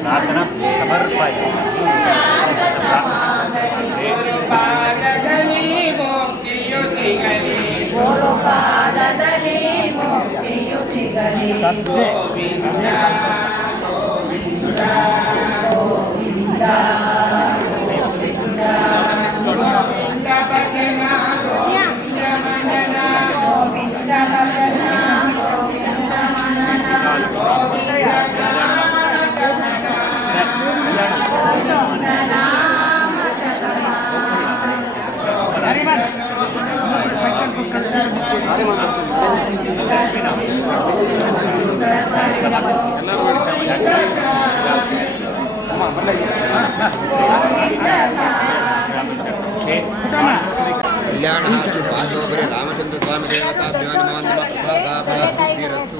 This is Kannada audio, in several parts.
प्रार्थना समर्पयामि। कल्याणाशु पादोपरि रामचंद्र स्वामी देवताभ्यो नमो नमः प्रसादाफला सिद्धिरस्तु।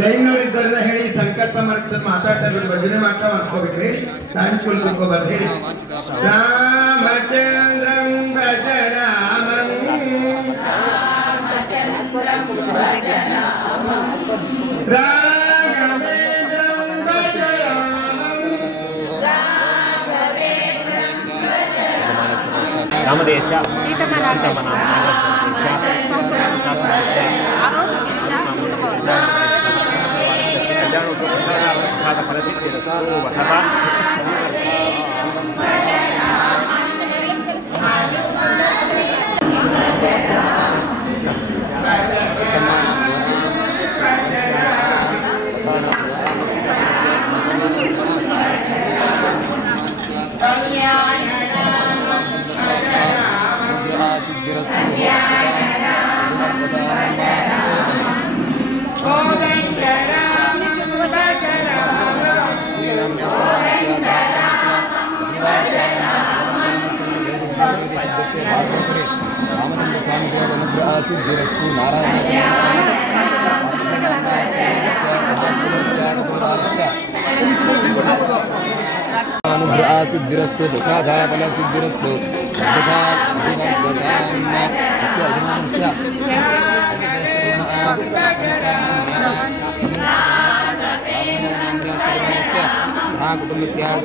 ಲೈನವರಿದ್ದರ ಹೇಳಿ ಸಂಕಲ್ಪ ಮಾಡ್ತಾರೆ ಮಾತಾಡ್ತಾರೆ ಭಜನೆ ಮಾಡ್ತಾ ಮಾಡ್ಕೋಬೇಕು ಹೇಳಿ ಕಾಣಿಸ್ಕೊಳ್ಬೇಕು ಬರ್ದು ಹೇಳಿ ರಾಮಚಂದ್ರಂ ಭಜ ರಾಮಂ ರಾಘವೇಂದ್ರಂ ಭಜ ನಾಮದೇಶ सिद्धिरस्तु प्रसादा फल सिद्धिरस्तु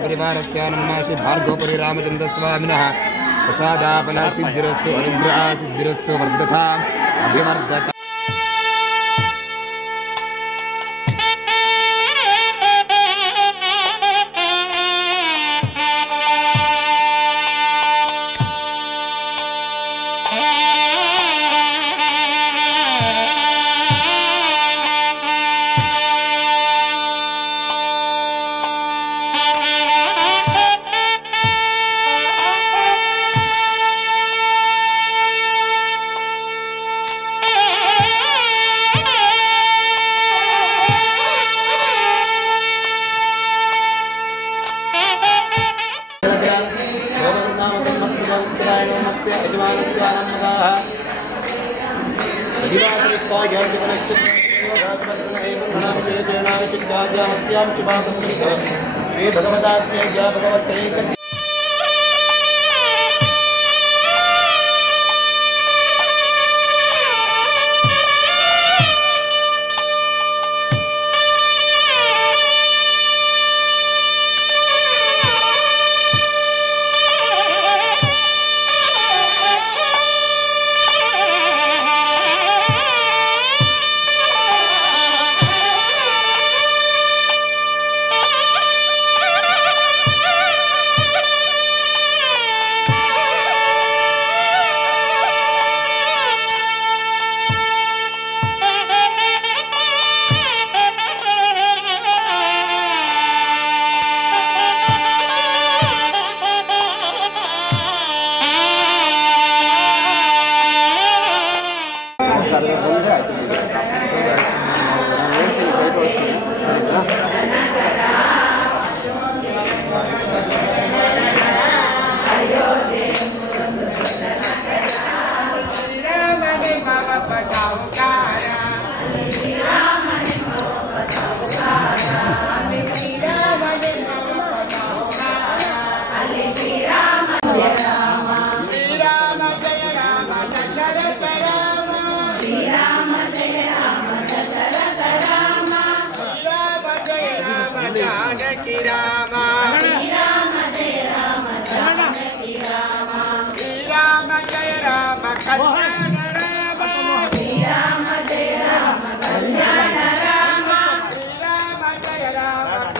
परिवारस्य नमः श्री भार्गवपुरी रामचंद्र स्वामिनः प्रसादा फल सिद्धिरस्तु अनुग्रह सिद्धिरस्तु वर्धता अभिवर्धता श्री भगवतात्म्य भगवत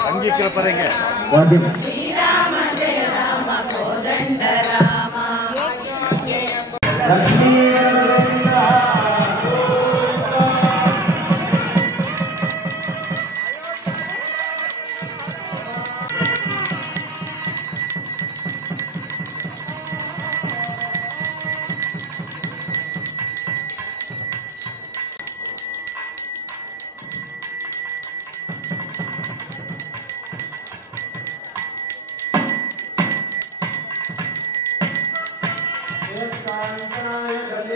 अंगीकार पड़ेंगे Yes,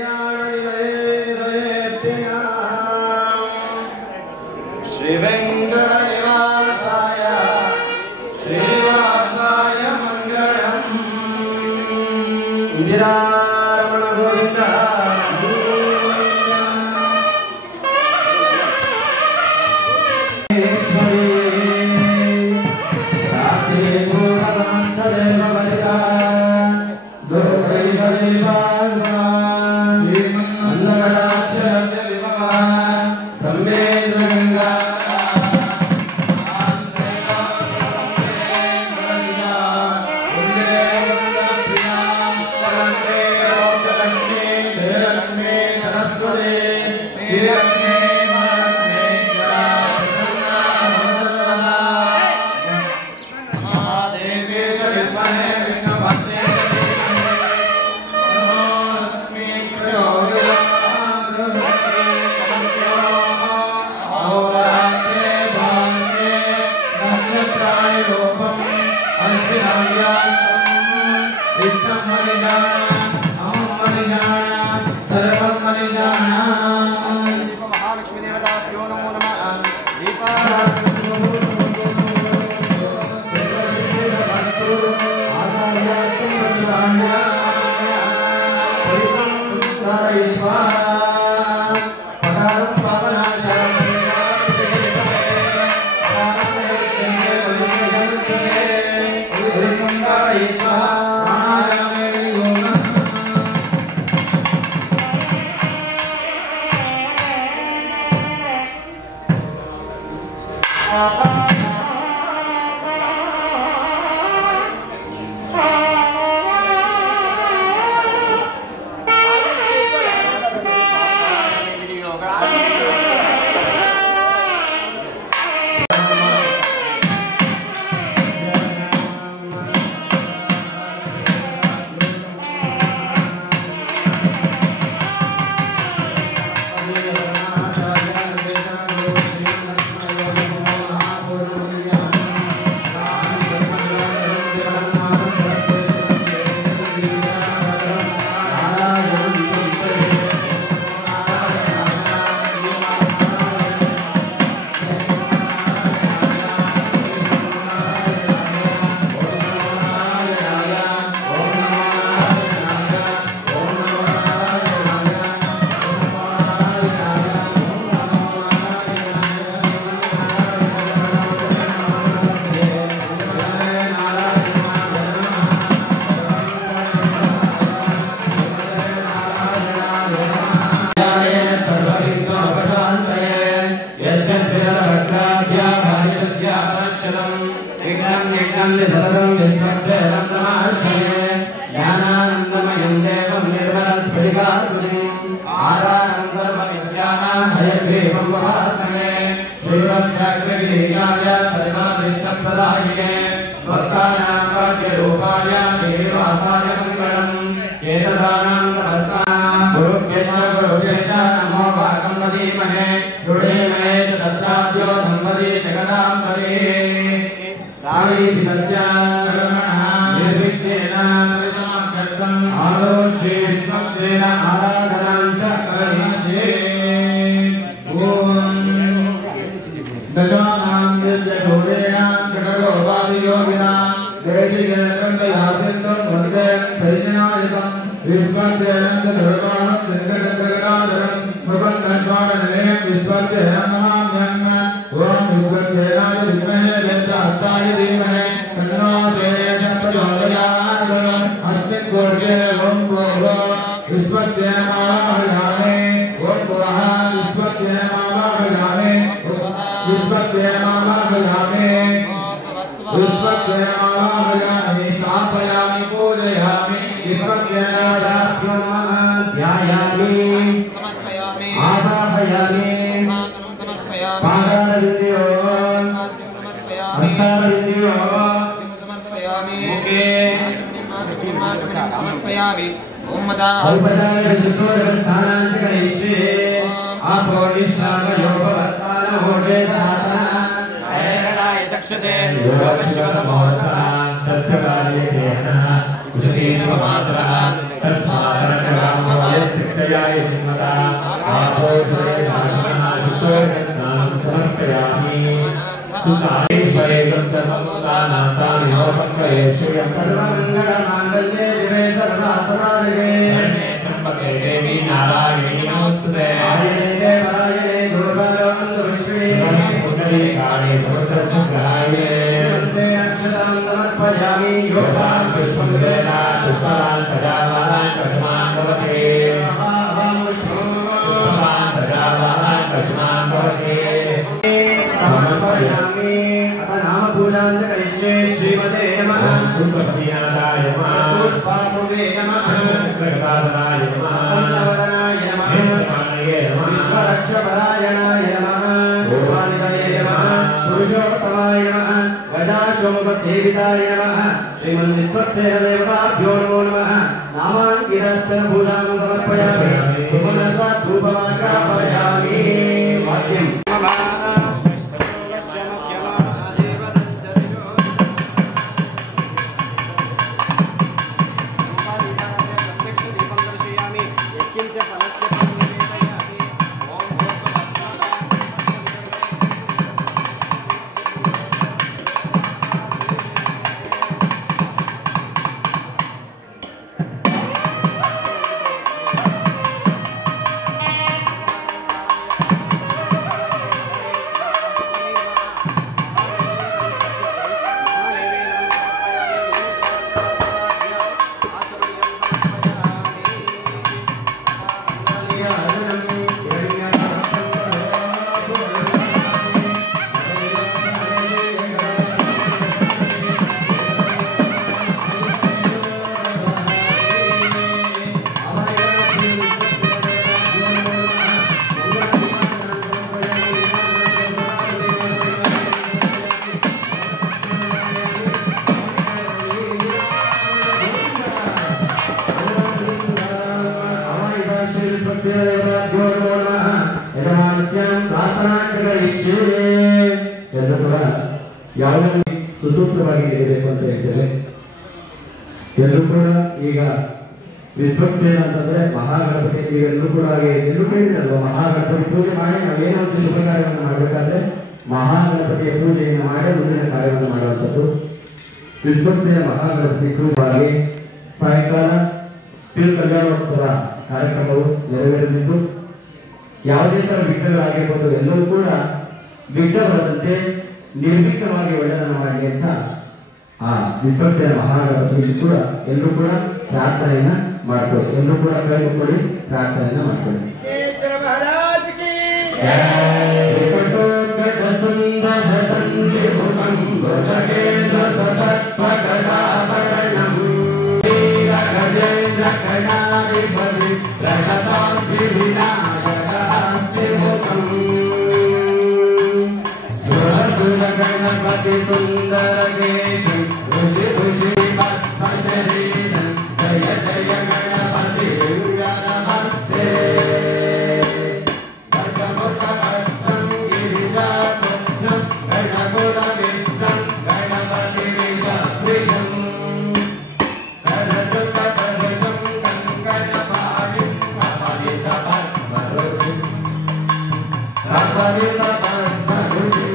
ಸುಸೂತ್ರವಾಗಿ ಇರಬೇಕು ಅಂತ ಹೇಳ್ತೇವೆ. ಎಲ್ಲರೂ ಕೂಡ ಈಗ ವಿಶ್ವಕ್ಸೇನ ಅಂತಂದ್ರೆ ಮಹಾಗಣಪತಿ, ಈಗ ಎಲ್ಲರೂ ಕೂಡ ಎಲ್ಲರೂ ಕೇಳಿದ್ರಲ್ವ, ಮಹಾಗಣಪತಿ ಪೂಜೆ ಮಾಡಿ ನಾವೇನೋ ಒಂದು ಶುಭ ಕಾರ್ಯವನ್ನು ಮಾಡಬೇಕಾದ್ರೆ ಮಹಾಗಣಪತಿಯ ಪೂಜೆಯನ್ನು ಮಾಡಿ ಮುಂದಿನ ಕಾರ್ಯವನ್ನು ಮಾಡುವಂಥದ್ದು. ವಿಶ್ವಕ್ಸೇನ ಮಹಾಗಣಪತಿ ಪೂಜೆಗಾಗಿ ಸಾಯಂಕಾಲ ತಿರುಕಲ್ಯಾಣೋತ್ಸವ ಕಾರ್ಯಕ್ರಮವು ನೆರವೇರಲಿದ್ದು ಯಾವುದೇ ತರ ವಿಘ್ನಗಳಾಗಿರ್ಬೋದು ಎಲ್ಲವೂ ಕೂಡ ವಿಘ್ನ ಬರದಂತೆ ನಿರ್ವಿಘ್ನವಾಗಿ ಒಳ್ಳೆಯದನ್ನು ಮಾಡಲಿ ಅಂತ ಆ ವಿಶ್ವಕ್ಸೇನ ಮಹಾಗಣಪತಿ ಕೂಡ ಎಲ್ಲರೂ ಕೂಡ ಪ್ರಾರ್ಥನೆಯನ್ನ ಮಾಡ್ಕೊಳ್ಳಿ. ಎಲ್ಲರೂ ಕೂಡ ಕೈ ಮುಕ್ಕೊಳ್ಳಿ, ಪ್ರಾರ್ಥನೆಯನ್ನ ಮಾಡ್ಕೊಳ್ಳಿ. गणपति सुंदर केशं ऋषि ऋषि पद्मशरीरं जय जय गणपति नमस्ते गजमुखपद्मं गिरिजापुत्रं गणगुणविघ्नं गणपति विषप्रियं गणदुतपरुषं कङ्कणपाणिं कपलितपद्मरुचिं कपलितपद्मरुचिं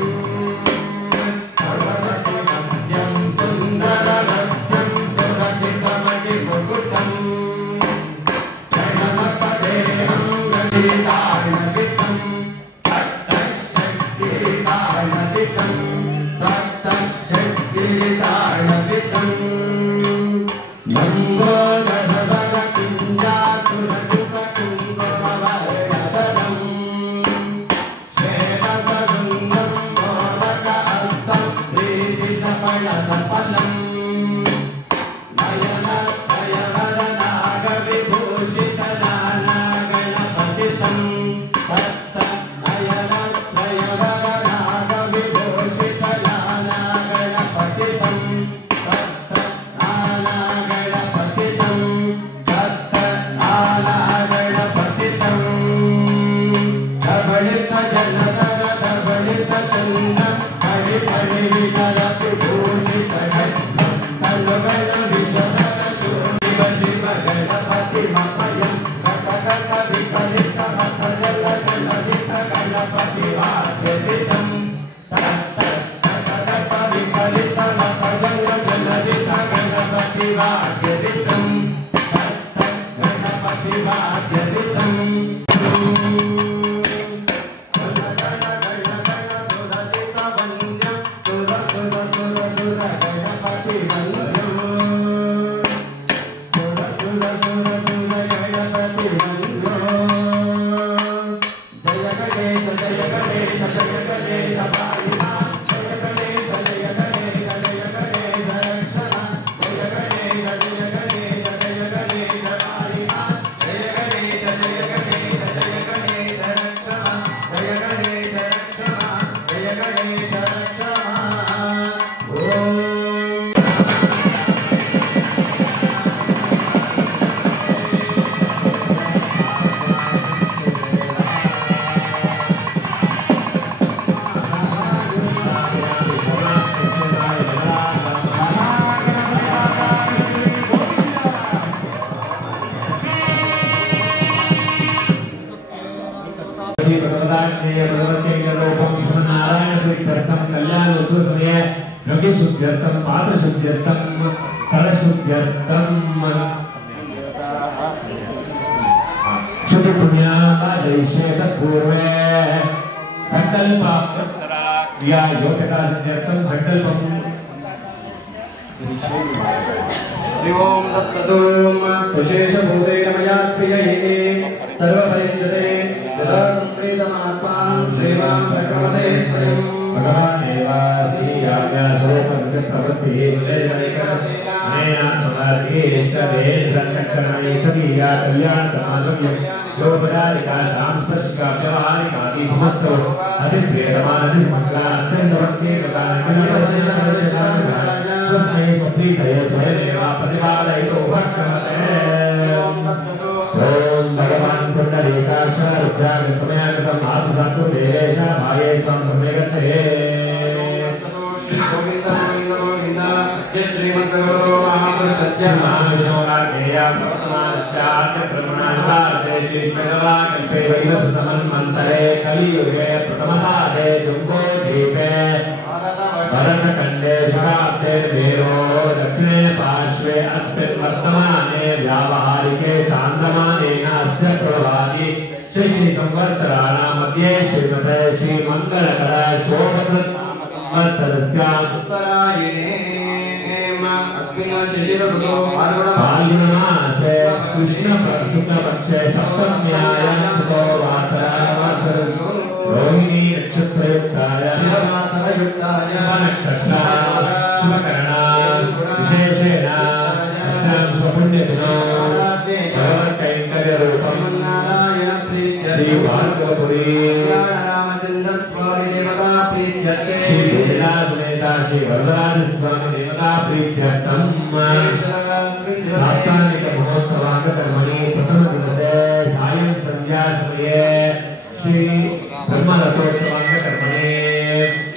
Govinda समन्वन्तरे कलियुगे प्रथमपादे जुम्बोद्वीपे भरतखण्डे शताब्दे मेरो दक्षिणे पार्श्वे अस्मिन् वर्तमाने व्यावहारिके चान्द्रमानेन अस्य प्रभाति श्री संवत्सराणां मध्ये श्रीमते श्रीमङ्गलकर शोभकृत्संवत्सरस्य उत्तरायणे फाल्गुनमासे कृष्णपक्षे सप्तम्यायां रोहिणी नक्षत्रयुक्ताय शुभकरणा विशेषेण अस्यां शुभपुण्यदिनो भगवत्कैङ्कर्यरूपं श्रीभार्गवपुरी श्रीविलासमेता श्रीवरदराजस्वामी देवता प्रीत्यर्थं साप्ताहिकमहोत्सवाङ्गकर्मणि प्रथमदिवसे सायं सन्ध्यासमये श्री ब्रह्मरथोत्सवाङ्गकर्मणे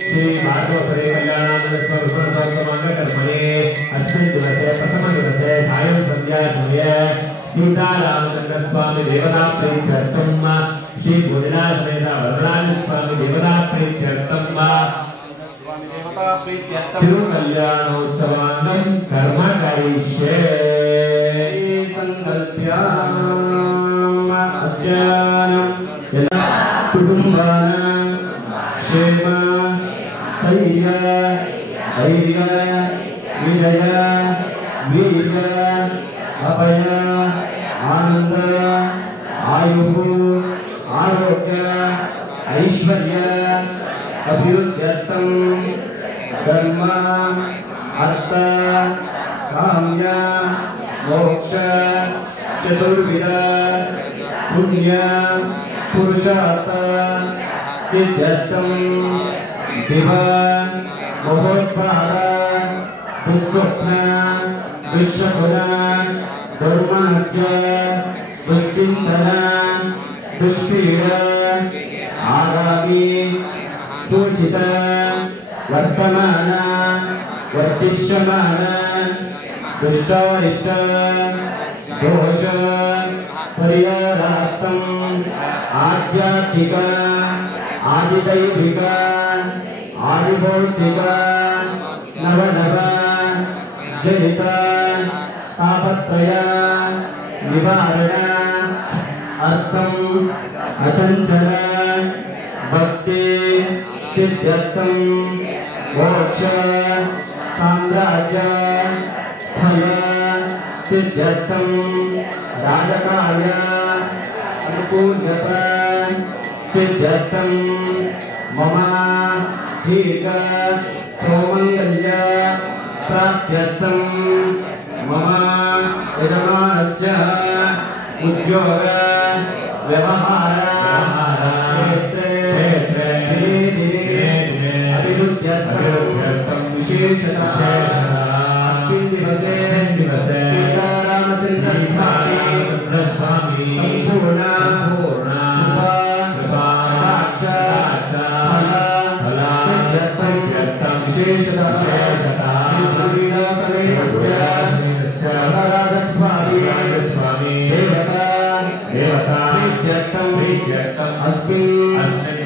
श्री भार्गवपुरी कल्याणानन्दस्वामिसमर्पणोत्सवाङ्गकर्मणे अस्मिन् दिवसे प्रथमदिवसे सायं सन्ध्यासमये सीतारामचन्द्रस्वामी देवता प्रीत्यर्थं श्री भोजनासमेत वरदराजस्वामी देवता प्रीत्यर्थं तिरुकल्याणोत्सवाङ्गं कर्म करिष्ये संकल्प्याम् अस्यां कुटुम्बानां क्षेम स्थैर्य धैर्य विजय वीर्य अभय आनंद आयुः आरोग्य ऐश्वर्य अभ्युदयर्थं धर्म अर्थ काम्य मोक्ष चतुर्विध पुण्य पुरुषार्थ सिद्ध्यर्थं शिव महोत्पाद दुःस्वप्न दुःशकुन दुर्मनस्य दुश्चिन्तन दुष्पीड आगामी सूचित वर्तमान वर्तिष्यमान दुष्टारिष्ट दोष परिहारार्थं आध्यात्मिक आदिदैविक आदिभौतिक नवनव जनित तापत्रय निवारण अर्थं अचंचल भक्ति सिद्ध्यर्थं मोक्ष साम्राज्य फल सिद्ध्यर्थं राजकार्य अनुकूल्यता सिद्ध्यर्थं मम दीर्घ सौमङ्गल्य प्राप्त्यर्थं मम यजमानस्य उद्योग व्यवहार क्षेत्रे अभिवृद्ध्यर्थं विशेषतः अस्मिन् दिवसे सीतारामचन्द्रस्वामी सम्पूर्ण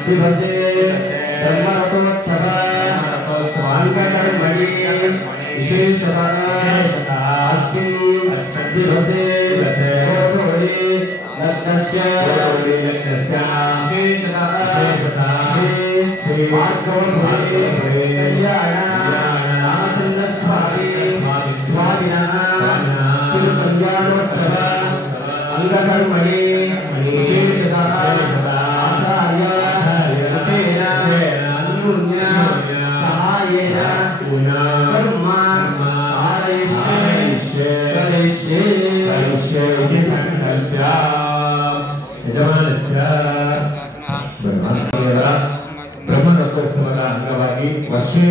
दिवसे धर्मरथोत्सवाङ्गकर्मणि विशेषतः अस्मिन् दिवसे लग्नस्य विशेषतः श्रीभार्गवपुरी कल्याणानन्दस्वामी स्वामिनः तिरुकल्याणोत्सव अङ्गकर्मणि विशेषतः ಬ್ರಹ್ಮರಥೋತ್ಸವದ ಅಂಗವಾಗಿ ವರ್ಷೇ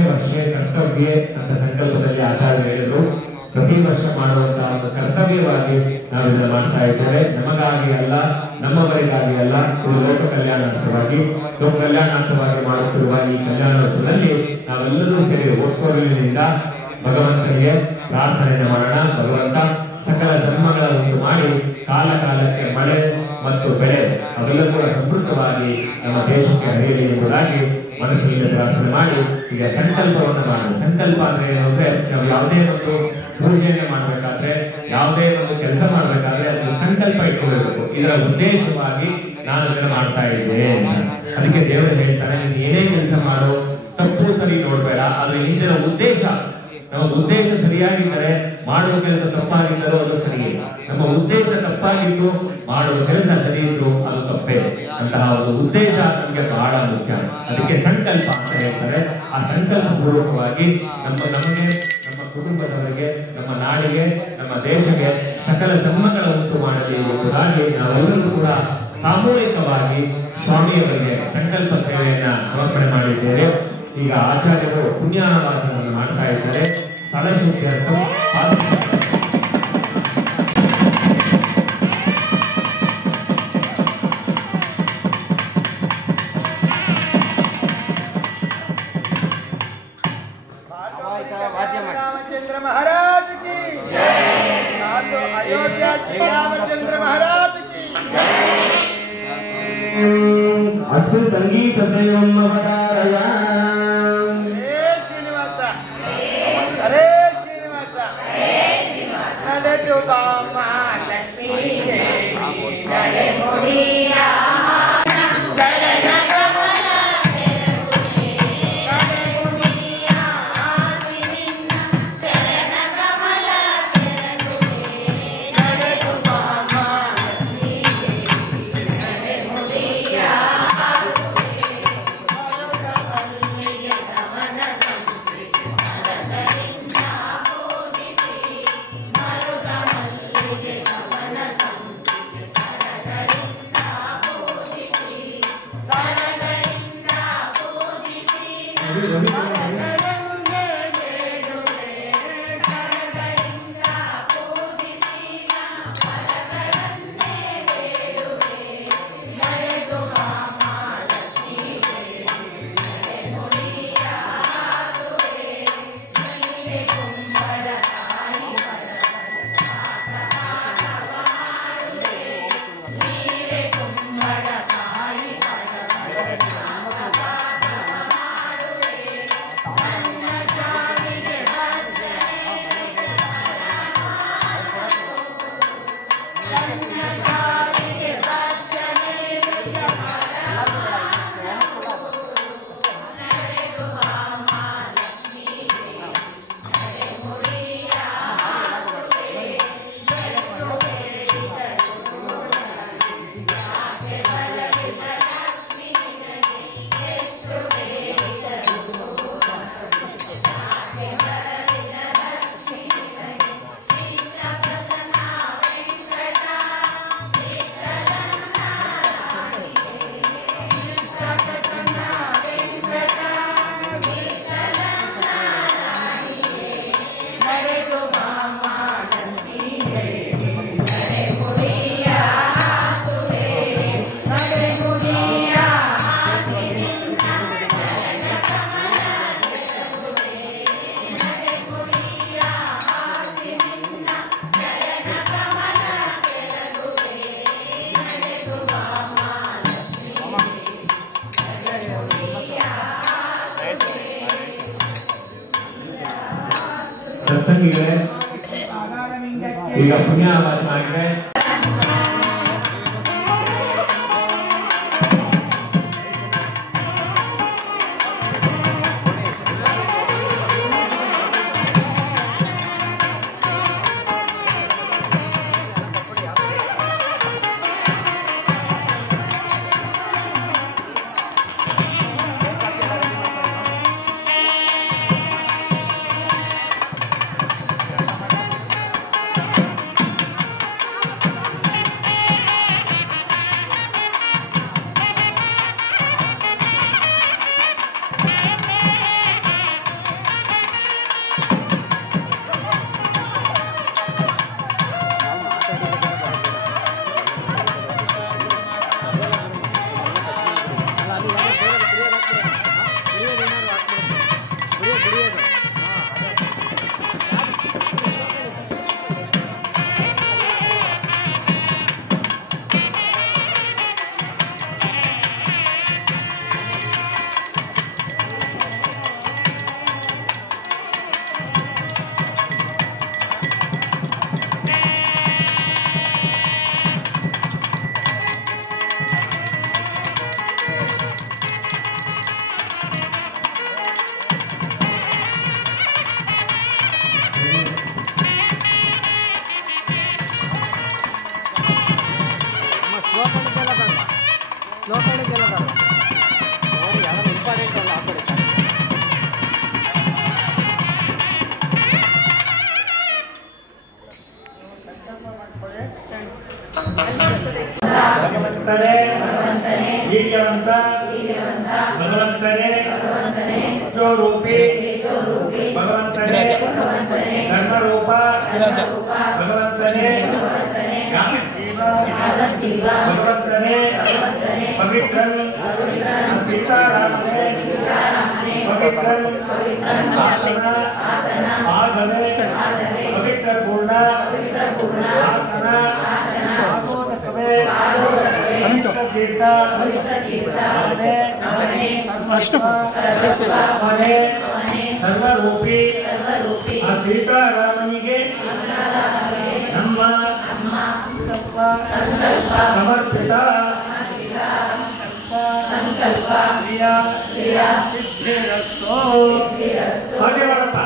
ಕರ್ತವ್ಯ ಅಂತ ಸಂಕಲ್ಪದಲ್ಲಿ ಆಚಾರ್ಯ ಹೇಳಿದ್ರು. ಪ್ರತಿ ವರ್ಷ ಮಾಡುವಂತಹ ಒಂದು ಕರ್ತವ್ಯವಾಗಿ ನಾವಿದನ್ನು ಮಾಡ್ತಾ ಇದ್ದೇವೆ. ನಮಗಾಗಿ ಅಲ್ಲ, ನಮ್ಮವರಿಗಾಗಿ ಅಲ್ಲ, ಇದು ಲೋಕ ಕಲ್ಯಾಣಾರ್ಥವಾಗಿ ಮಾಡುತ್ತಿರುವ ಈ ಕಲ್ಯಾಣೋತ್ಸವದಲ್ಲಿ ನಾವೆಲ್ಲರೂ ಸೇರಿ ಒಕ್ಕೊರಲಿನಿಂದ ಭಗವಂತನಿಗೆ ಪ್ರಾರ್ಥನೆಯನ್ನು ಮಾಡೋಣ. ಭಗವಂತ ಸಕಲ ಧರ್ಮಗಳ ಉಂಟು ಮಾಡಿ ಕಾಲ ಕಾಲಕ್ಕೆ ಮಳೆ ಮತ್ತು ಬೆಳೆ ಅವೆಲ್ಲ ಕೂಡ ಸಮೃದ್ಧವಾಗಿ ನಮ್ಮ ದೇಶಕ್ಕೆ ಹರಿಯಲಿ ಎಂಬುದಾಗಿ ಮನಸ್ಸಿನಿಂದ ಪ್ರಾರ್ಥನೆ ಮಾಡಿ ಈಗ ಸಂಕಲ್ಪವನ್ನು ಮಾಡಿ. ಸಂಕಲ್ಪ ಅಂದ್ರೆ ಏನು ಅಂದ್ರೆ ನಾವು ಯಾವುದೇ ಒಂದು ಪೂಜೆಯನ್ನು ಮಾಡಬೇಕಾದ್ರೆ, ಯಾವುದೇ ಒಂದು ಕೆಲಸ ಮಾಡಬೇಕಾದ್ರೆ ಅದು ಸಂಕಲ್ಪ ಇಟ್ಕೊಳ್ಬೇಕು. ಇದರ ಉದ್ದೇಶವಾಗಿ ನಾನು ಇದನ್ನು ಮಾಡ್ತಾ ಇದ್ದೆ. ಅದಕ್ಕೆ ದೇವರು ಹೇಳ್ತಾನೆ, ನೀನು ಏನೇ ಕೆಲಸ ಮಾಡು ತಪ್ಪು ಸರಿ ನೋಡ್ಬೇಡ, ಆದ್ರೆ ಹಿಂದಿನ ಉದ್ದೇಶ, ನಮ್ಮ ಉದ್ದೇಶ ಸರಿಯಾಗಿದ್ದರೆ ಮಾಡುವ ಕೆಲಸ ತಪ್ಪಾಗಿದ್ದರೂ ಅದು ಸರಿಯೇ. ನಮ್ಮ ಉದ್ದೇಶ ತಪ್ಪಾಗಿದ್ದು ಮಾಡುವ ಕೆಲಸ ಸರಿ ಇದ್ರು ಅದು ತಪ್ಪೇ. ಅಂತಹ ಒಂದು ಉದ್ದೇಶ ನಮಗೆ ಬಹಳ ಮುಖ್ಯ. ಅದಕ್ಕೆ ಸಂಕಲ್ಪ ಅಂತ ಹೇಳ್ತಾರೆ. ಆ ಸಂಕಲ್ಪ ಪೂರ್ವಕವಾಗಿ ನಮಗೆ, ನಮ್ಮ ಕುಟುಂಬದವರಿಗೆ, ನಮ್ಮ ನಾಡಿಗೆ, ನಮ್ಮ ದೇಶಕ್ಕೆ ಸಕಲ ಸನ್ಮಾನಗಳ ಉಂಟು ಮಾಡಲಿ ಎಂಬುದಾಗಿ ನಾವೆಲ್ಲರೂ ಕೂಡ ಸಾಮೂಹಿಕವಾಗಿ ಸ್ವಾಮಿಯವರಿಗೆ ಸಂಕಲ್ಪ ಸೇವೆಯನ್ನ ಸಮರ್ಪಣೆ ಮಾಡಿದ್ದೇವೆ. ಈಗ ಆಚಾರ್ಯರು ಪುಣ್ಯವಾಚನವನ್ನು ಮಾಡ್ತಾ ಇದ್ದಾರೆ. ಸ್ಥಳ ಶುದ್ಧಿ ಅಂತ रामचंद्र महाराज की जय। अयोध्या श्री रामचंद्र महाराज की जय। अस्य संगीत सेवम् अवतारय। हरे श्रीनिवास, हरे श्रीनिवास, नडतु बामा लक्ष्मी देवी जय मोहिया चरण कमल ಈಗ ಪುಣ್ಯವಾಚನ ಆಗಿದೆ. ಭಗವಂತನೇ ತೇಜೋರೂಪಿ ಭಗವಂತನೇ ಧರ್ಮರೂಪ ಭಗವಂತನೇ ಯಾವಜ್ಜೀವ ಭಗವಂತನೇ ಪವಿತ್ರನ್ ಸೀತಾರಾಮನೇ ಪವಿತ್ರನ್ ಆತನ ಪವಿತ್ರ ಪೂರ್ಣ ಆತನ ಆಗೋದಕವೇ ಪವಿತ್ರ ತೀರ್ಥ ಅವನೇ ಸರ್ವರೂಪಿ ಆ ಸೀತಾರಾಮನಿಗೆ ನಮ್ಮ ಸಮರ್ಪಿತ ಸಂಕಲ್ಪ ಕ್ರಿಯಾ ಸಿದ್ಧಿರಸ್ತೋ ಹಾಗೆ ಮಾಡಪ್ಪ.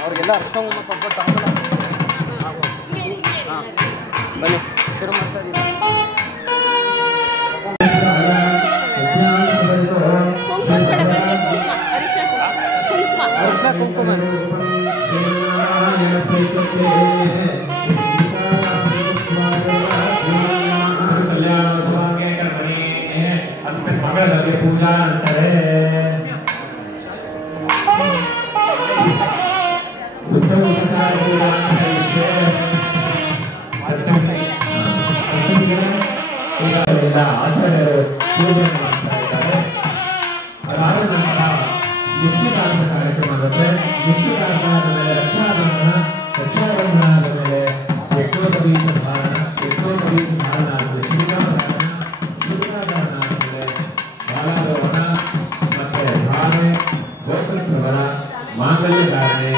ಅವ್ರಿಗೆಲ್ಲ ಅರ್ಶವನ್ನು ಕೊಟ್ಬಿಟ್ಟು ಬನ್ನಿ ಶುರು ಮಾಡ್ತಾ ಇದ್ದೀವಿ. ಅರಿಶಿನ ಕುಂಕುಮ ಮಗಳಲ್ಲಿ ಪೂಜಾ ಅಂತಾರೆ. ಆಚಾರ್ಯರು ಪೂಜೆ ಮಾಡ್ತಾ ಇದ್ದಾರೆ. ಅದಾದ ನಂತರ ನಿಶ್ಚಿತಾರ್ಥ ಕಾರ್ಯಕ್ರಮ ಆಗುತ್ತೆ. ನಿಶ್ಚಿತಾರ್ಥ ಆದ ಮೇಲೆ ರಕ್ಷಾಬಂಧನ ಆದ ಮೇಲೆ ಯಜ್ಞೋಪವೀತ ಧಾರಣ ಆದಮೇಲೆ ಶ್ರೀರಾಮಧಾರಣ ಆದಮೇಲೆ ಬಾಲಾರೋಹಣ ಮತ್ತೆ ಧಾರಣೆ ಗೋತ್ರವರ ಮಾಂಗಲ್ಯ ಧಾರಣೆ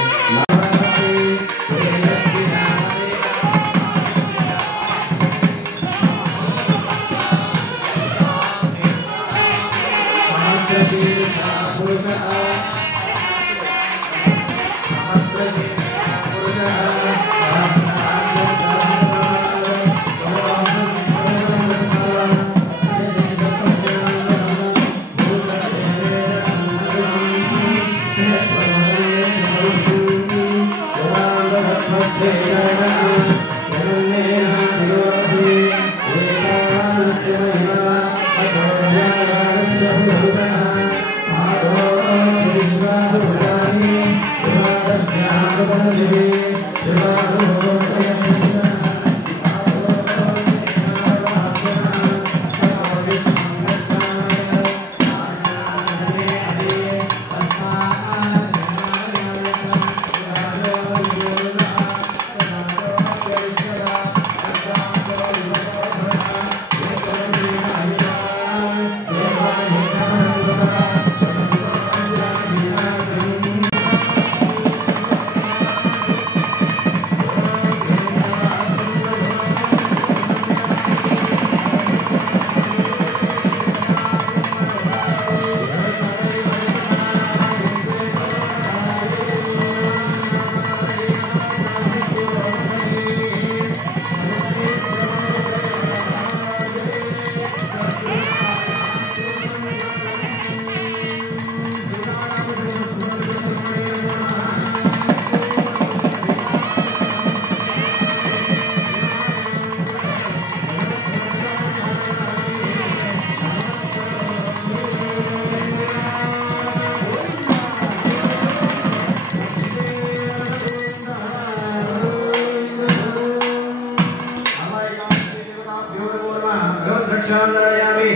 ನಮಸ್ಕಾರವೇ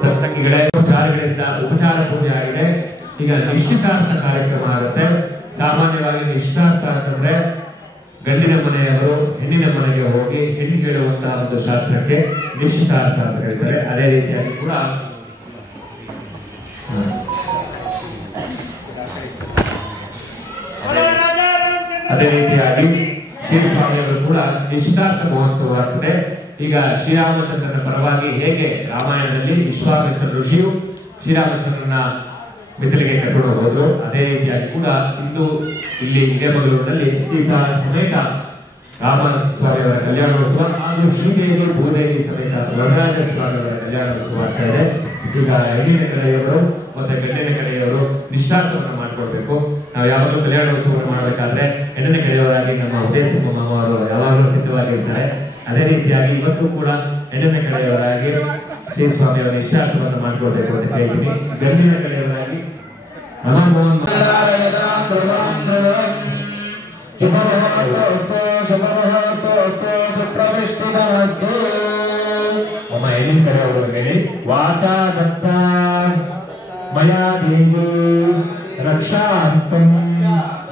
ಸತ್ಸಂಗಿಗಳೇ, ಉಪಚಾರಗಳಿಂದ ಉಪಚಾರ ಪೂಜೆ ಆಗಿದೆ. ಈಗ ನಿಶ್ಚಿತಾರ್ಥ ಕಾರ್ಯಕ್ರಮ ಆಗುತ್ತೆ. ಸಾಮಾನ್ಯವಾಗಿ ನಿಶ್ಚಿತಾರ್ಥ ಅಂತಂದ್ರೆ ಗಂಡಿನ ಮನೆಯವರು ಹೆಣ್ಣಿನ ಮನೆಗೆ ಹೋಗಿ ಹೆಣ್ಣು ಕೇಳುವಂತಹ ಒಂದು ಶಾಸ್ತ್ರಕ್ಕೆ ನಿಶ್ಚಿತಾರ್ಥ ಅಂತ ಹೇಳ್ತಾರೆ. ಅದೇ ರೀತಿಯಾಗಿ ಕೂಡ ಶ್ರೀಸ್ವಾಮಿಯವರು ಕೂಡ ನಿಶ್ಚಿತಾರ್ಥ ಮಹೋತ್ಸವ ಆಗ್ತದೆ. ಈಗ ಶ್ರೀರಾಮಚಂದ್ರನ ಪರವಾಗಿ ಹೇಗೆ ರಾಮಾಯಣದಲ್ಲಿ ವಿಶ್ವಾಮಿತ್ರ ಋಷಿಯು ಶ್ರೀರಾಮಚಂದ್ರನ ಮಿಥಿಲೆಗೆ ಕರ್ಕೊಂಡು ಹೋದ್ರು, ಅದೇ ರೀತಿಯಾಗಿ ಕೂಡ ಇಂದು ಇಲ್ಲಿ ಹಿರೇಮಗಳೂರಿನಲ್ಲಿ ಸೀತಾ ಸಮೇತ ರಾಮಸ್ವಾಮಿಯವರ ಕಲ್ಯಾಣೋತ್ಸವ ಹಾಗೂ ಶ್ರೀದೇವಿ ಭೂದೇವಿ ಸಮೇತ ವರರಾಜ ಸ್ವಾಮಿಯವರ ಕಲ್ಯಾಣೋತ್ಸವ ಆಗ್ತಾ ಇದೆ. ಈಗ ಹೆಣ್ಣಿನ ಕಡೆಯವರು ಮತ್ತೆ ಗಂಡಿನ ಕಡೆಯವರು ನಿಷ್ಠಾರ್ಥವನ್ನು ಮಾಡ್ಕೊಳ್ಬೇಕು. ನಾವು ಯಾವಾಗಲೂ ಕಲ್ಯಾಣೋತ್ಸವವನ್ನು ಮಾಡಬೇಕಾದ್ರೆ ಹೆಣ್ಣಿನ ಕಡೆಯವರಾಗಿ ನಮ್ಮ ಉದಯಸಿಂಹ ಮಾಮ ಅವರು ಯಾವಾಗಲೂ ಸಿದ್ಧವಾಗಿರ್ತಾರೆ. ಅದೇ ರೀತಿಯಾಗಿ ಇವತ್ತು ಕೂಡ ಹೆಣ್ಣಿನ ಕಡೆಯವರಾಗಿ ಶ್ರೀಸ್ವಾಮಿಯವರ ನಿಶ್ಚಾರ್ಥವನ್ನು ಮಾಡಿಕೊಳ್ಬೇಕು ಅಂತ ಹೇಳ್ತೀನಿ. ಗಂಡಿನ ಕಡೆಯವರಾಗಿ ಒಮ್ಮ ಹೆಣ್ಣಿನ ಕಡೆಯವರು ಹೇಳಿ ವಾಚಾ ದತ್ತ ಮಯಾ ದೇವಿ ರಕ್ಷಾರ್ಥಂ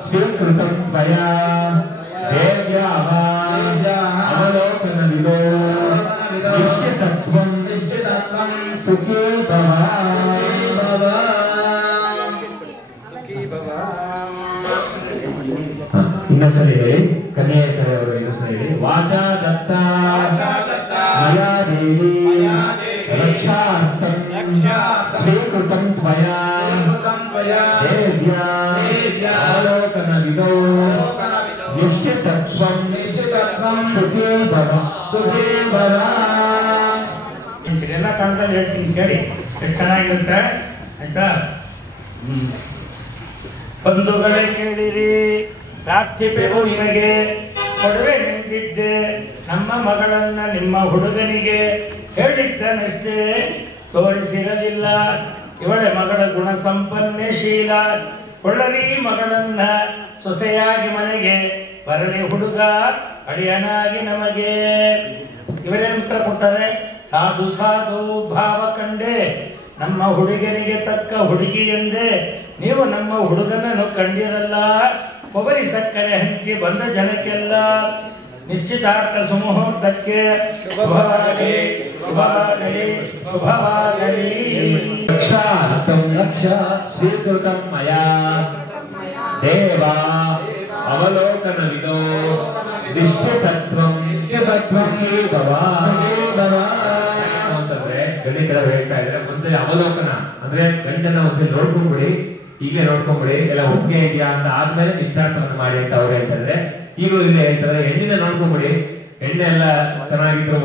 ಸ್ವೀಕೃತಂ ತ್ವಯಾ ದೇವ್ಯಾಃ ಅವಲೋಕನವಿದೋ ನಿಶ್ಚಿತತ್ವಂ ಸುಖೀ ಭವ. ಇನ್ನೊಂದ್ಸರಿ ಹೇಳಿ, ಕನ್ಯೆಯವರು ಇನ್ನೊಂದ್ಸರಿ ಹೇಳಿ. ವಾಚಾ ದತ್ತ ಮಯಾ ದೇವಿ ರಕ್ಷಾರ್ಥಂ ಸ್ವೀಕೃತಂ ತ್ವಯಾ ದೇವ್ಯಾ ಅವಲೋಕನವಿದೋ ನಿಶ್ಚಿತತ್ವಂ ಸುಖೀ ಭವ. ಎಲ್ಲ ಕಾಲದಲ್ಲಿ ಹೇಳ್ತೀನಿ ಕೇಳಿ, ಎಷ್ಟು ಚೆನ್ನಾಗಿರುತ್ತೆ ಆಯ್ತಾ. ಬಂಧುಗಳೇ ಕೇಳಿರಿ, ಪ್ರಾರ್ಥಿಪೆವು ನಿಮಗೆ, ಕೊಡುವೆ ನಿಂತಿದ್ದೆ ನಮ್ಮ ಮಗಳನ್ನ ನಿಮ್ಮ ಹುಡುಗನಿಗೆ, ಹೇಳಿದ್ದನಷ್ಟೇ ತೋರಿಸಿರಲಿಲ್ಲ. ಇವಳೆ ಮಗಳ ಗುಣ ಸಂಪನ್ನಶೀಲ, ಕೊಳ್ಳಲಿ ಮಗಳನ್ನ ಸೊಸೆಯಾಗಿ ಮನೆಗೆ, ಬರಲಿ ಹುಡುಗ ಅಳಿಯನಾಗಿ ನಮಗೆ. ಇವರೇ ಉತ್ತರ ಕೊಟ್ಟರೆ, ಸಾಧು ಸಾಧು ಭಾವ ಕಂಡೆ ನಮ್ಮ ಹುಡುಗನಿಗೆ ತಕ್ಕ ಹುಡುಗಿ ಎಂದೇ, ನೀವು ನಮ್ಮ ಹುಡುಗನನ್ನು ಕಂಡಿರಲ್ಲ. ಕೊಬ್ಬರಿ ಸಕ್ಕರೆ ಹಂಚಿ ಬಂದ ಜನಕ್ಕೆಲ್ಲ ನಿಶ್ಚಿತಾರ್ಥ ಸುಮುಹೂರ್ತಕ್ಕೆ ಶುಭವಾಗಲಿ ಶುಭವಾಗಲಿ ಶುಭವಾಗಲಿ. ರಕ್ಷಾರ್ಥಂ ರಕ್ಷಾ ಸ್ವೀಕೃತಂ ಮಯಾ ದೇವಾ ಅವಲೋಕನವಿದೋ ನಿಶ್ಚಿತತ್ವಂ ಭವ. ಅಂತಂದ್ರೆ ಗಣಿತರ ಹೇಳ್ತಾ ಇದ್ರೆ ಮುಂದೆ ಅವಲೋಕನ ಅಂದ್ರೆ ಗಂಡನ ಒಂದ್ಸರಿ ನೋಡ್ಕೊಂಡ್ಬಿಡಿ, ಹೀಗೆ ನೋಡ್ಕೊಂಡ್ಬಿಡಿ, ಎಲ್ಲ ಒಪ್ಪಿಗೆ ಇದೆಯಾ ಅಂತ ಆದ್ಮೇಲೆ ನಿಶ್ಚಿತಾರ್ಥವನ್ನು ಮಾಡಿ ಅಂತ ಅವ್ರು ಹೇಳ್ತಾರೆ. ಈಗಲೂ ಇಲ್ಲಿ ಹೇಳ್ತಾರೆ ಹೆಣ್ಣಿನ ನೋಡ್ಕೊಂಡ್ಬಿಡಿ, ಹೆಣ್ಣೆ ಎಲ್ಲ ಚೆನ್ನಾಗಿದ್ರು.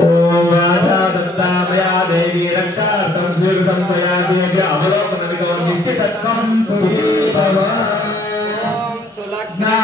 ಓಂ ಮಾತಾ ದತ್ತಾಮಯಾ ದೇವಿ ರಕ್ಷಾರ್ಥಂ ಸ್ವೀಕೃತಂ ತ್ವಯಾ ದೇವ್ಯ ಅವಲೋಕನವಿದೋ ನಿಶ್ಚಿತತ್ವಂ ಸುಖೀ ಭವ. ಸುಲಗ್ನಾ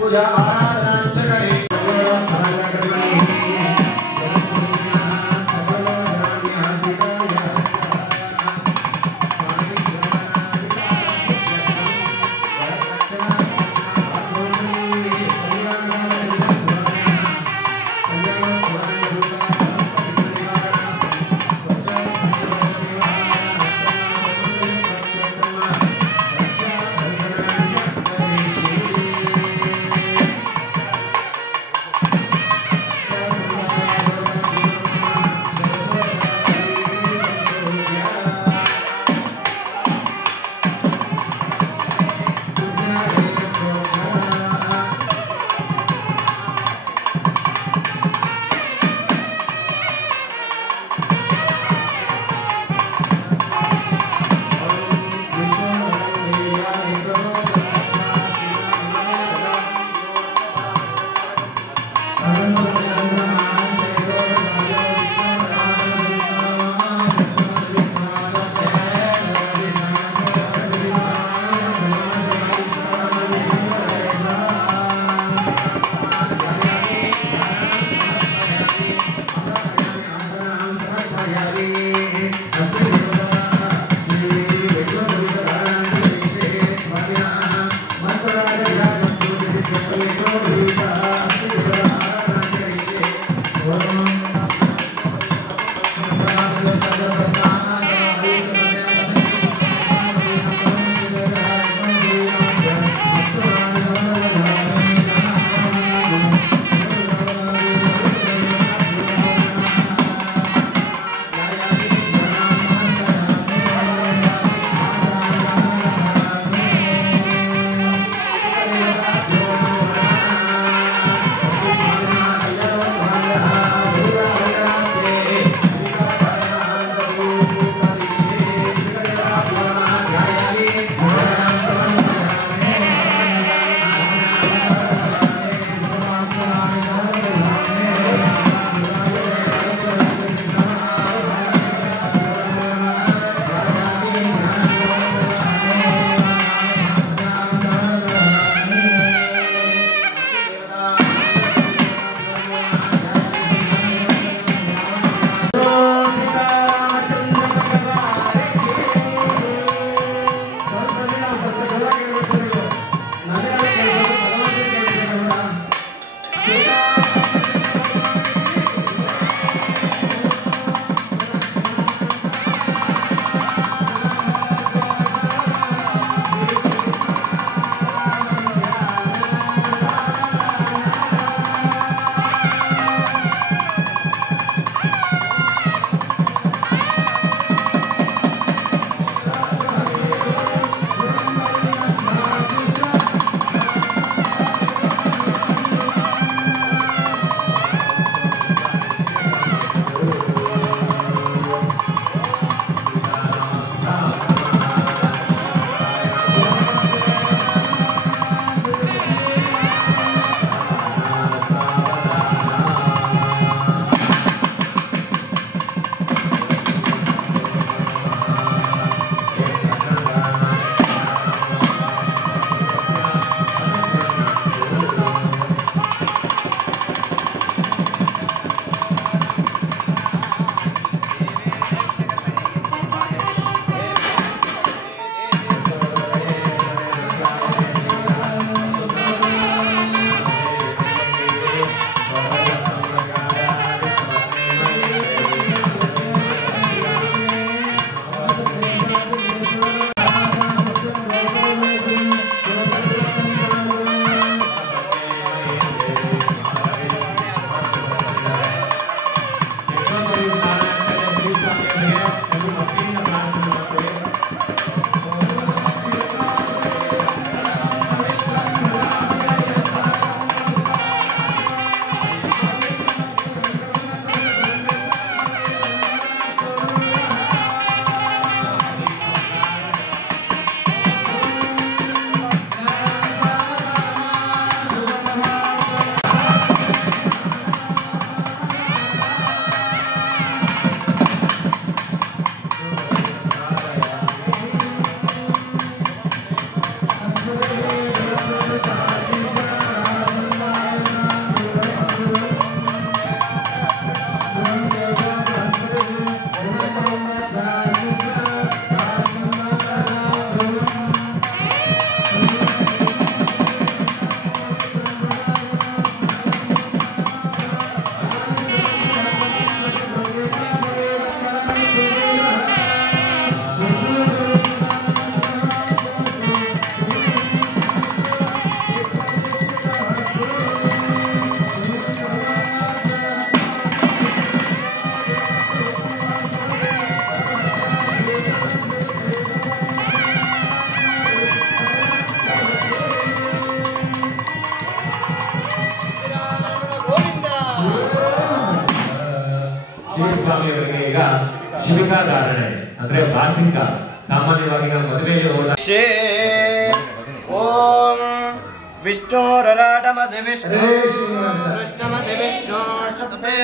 पूजा ಶಿವಸ್ವಾಮಿಯವರಿಗೆ ಈಗ ಶಿಬಿಕಾಧಾರಣೆ ಅಂದ್ರೆ ಬಾಸಿಂಗ ಸಾಮಾನ್ಯವಾಗಿ ನಾವು ಮದುವೆಯಲ್ಲಿ ಹೋದ ಓಂ ವಿಷ್ಣುರರಾಟಮಸಿ ವಿಷ್ಣು ಹರೇ ಶ್ರೀನಿವಾಸ ಕೃಷ್ಣಮಸಿ ವಿಷ್ಣು ಶುಭ್ರೇ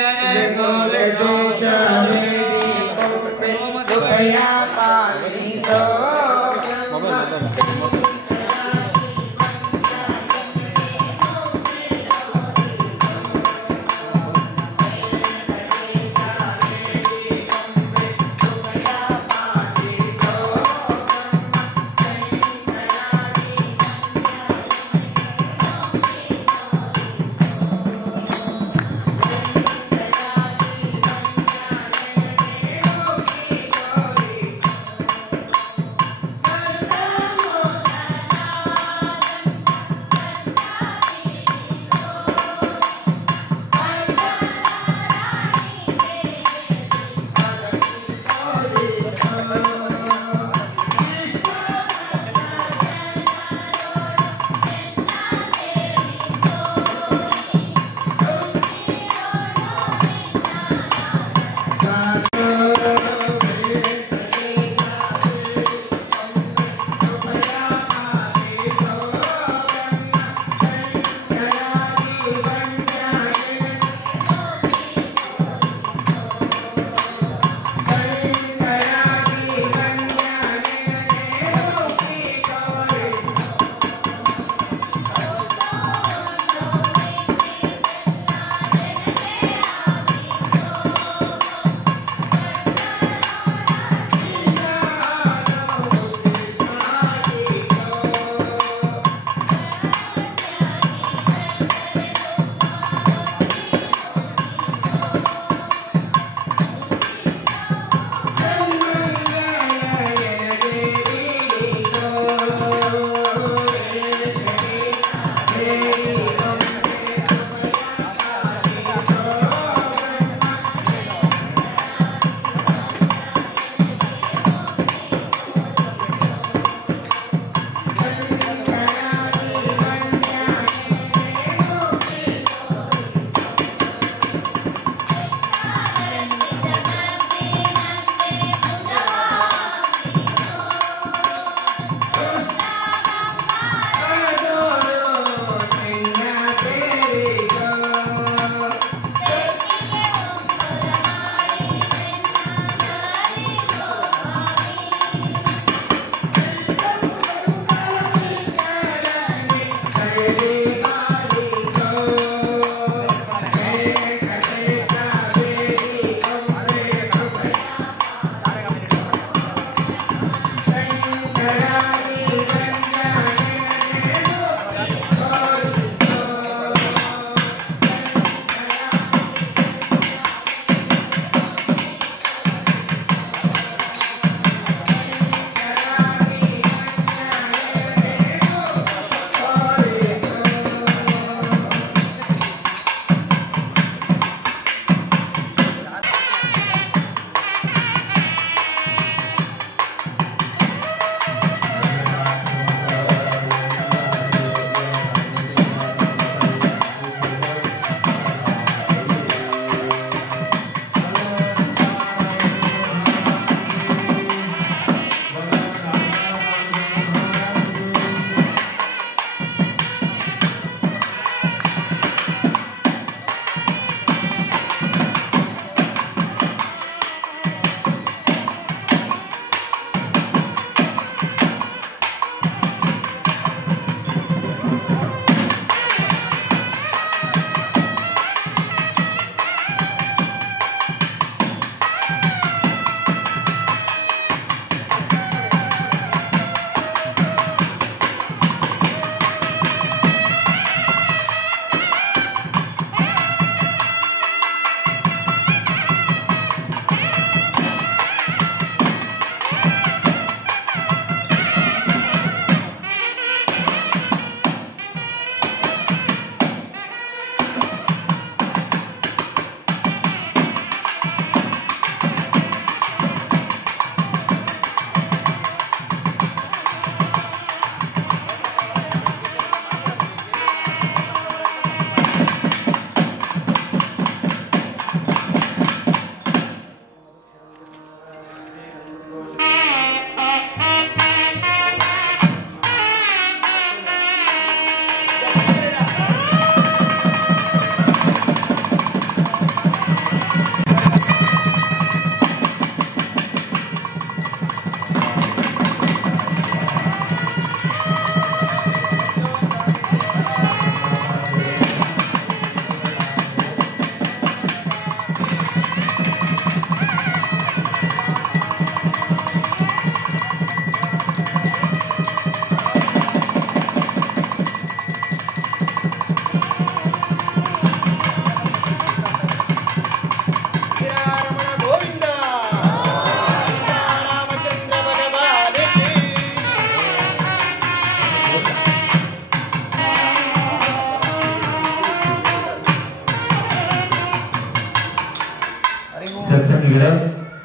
ಸತ್ಸಂಗಿಗಳೇ,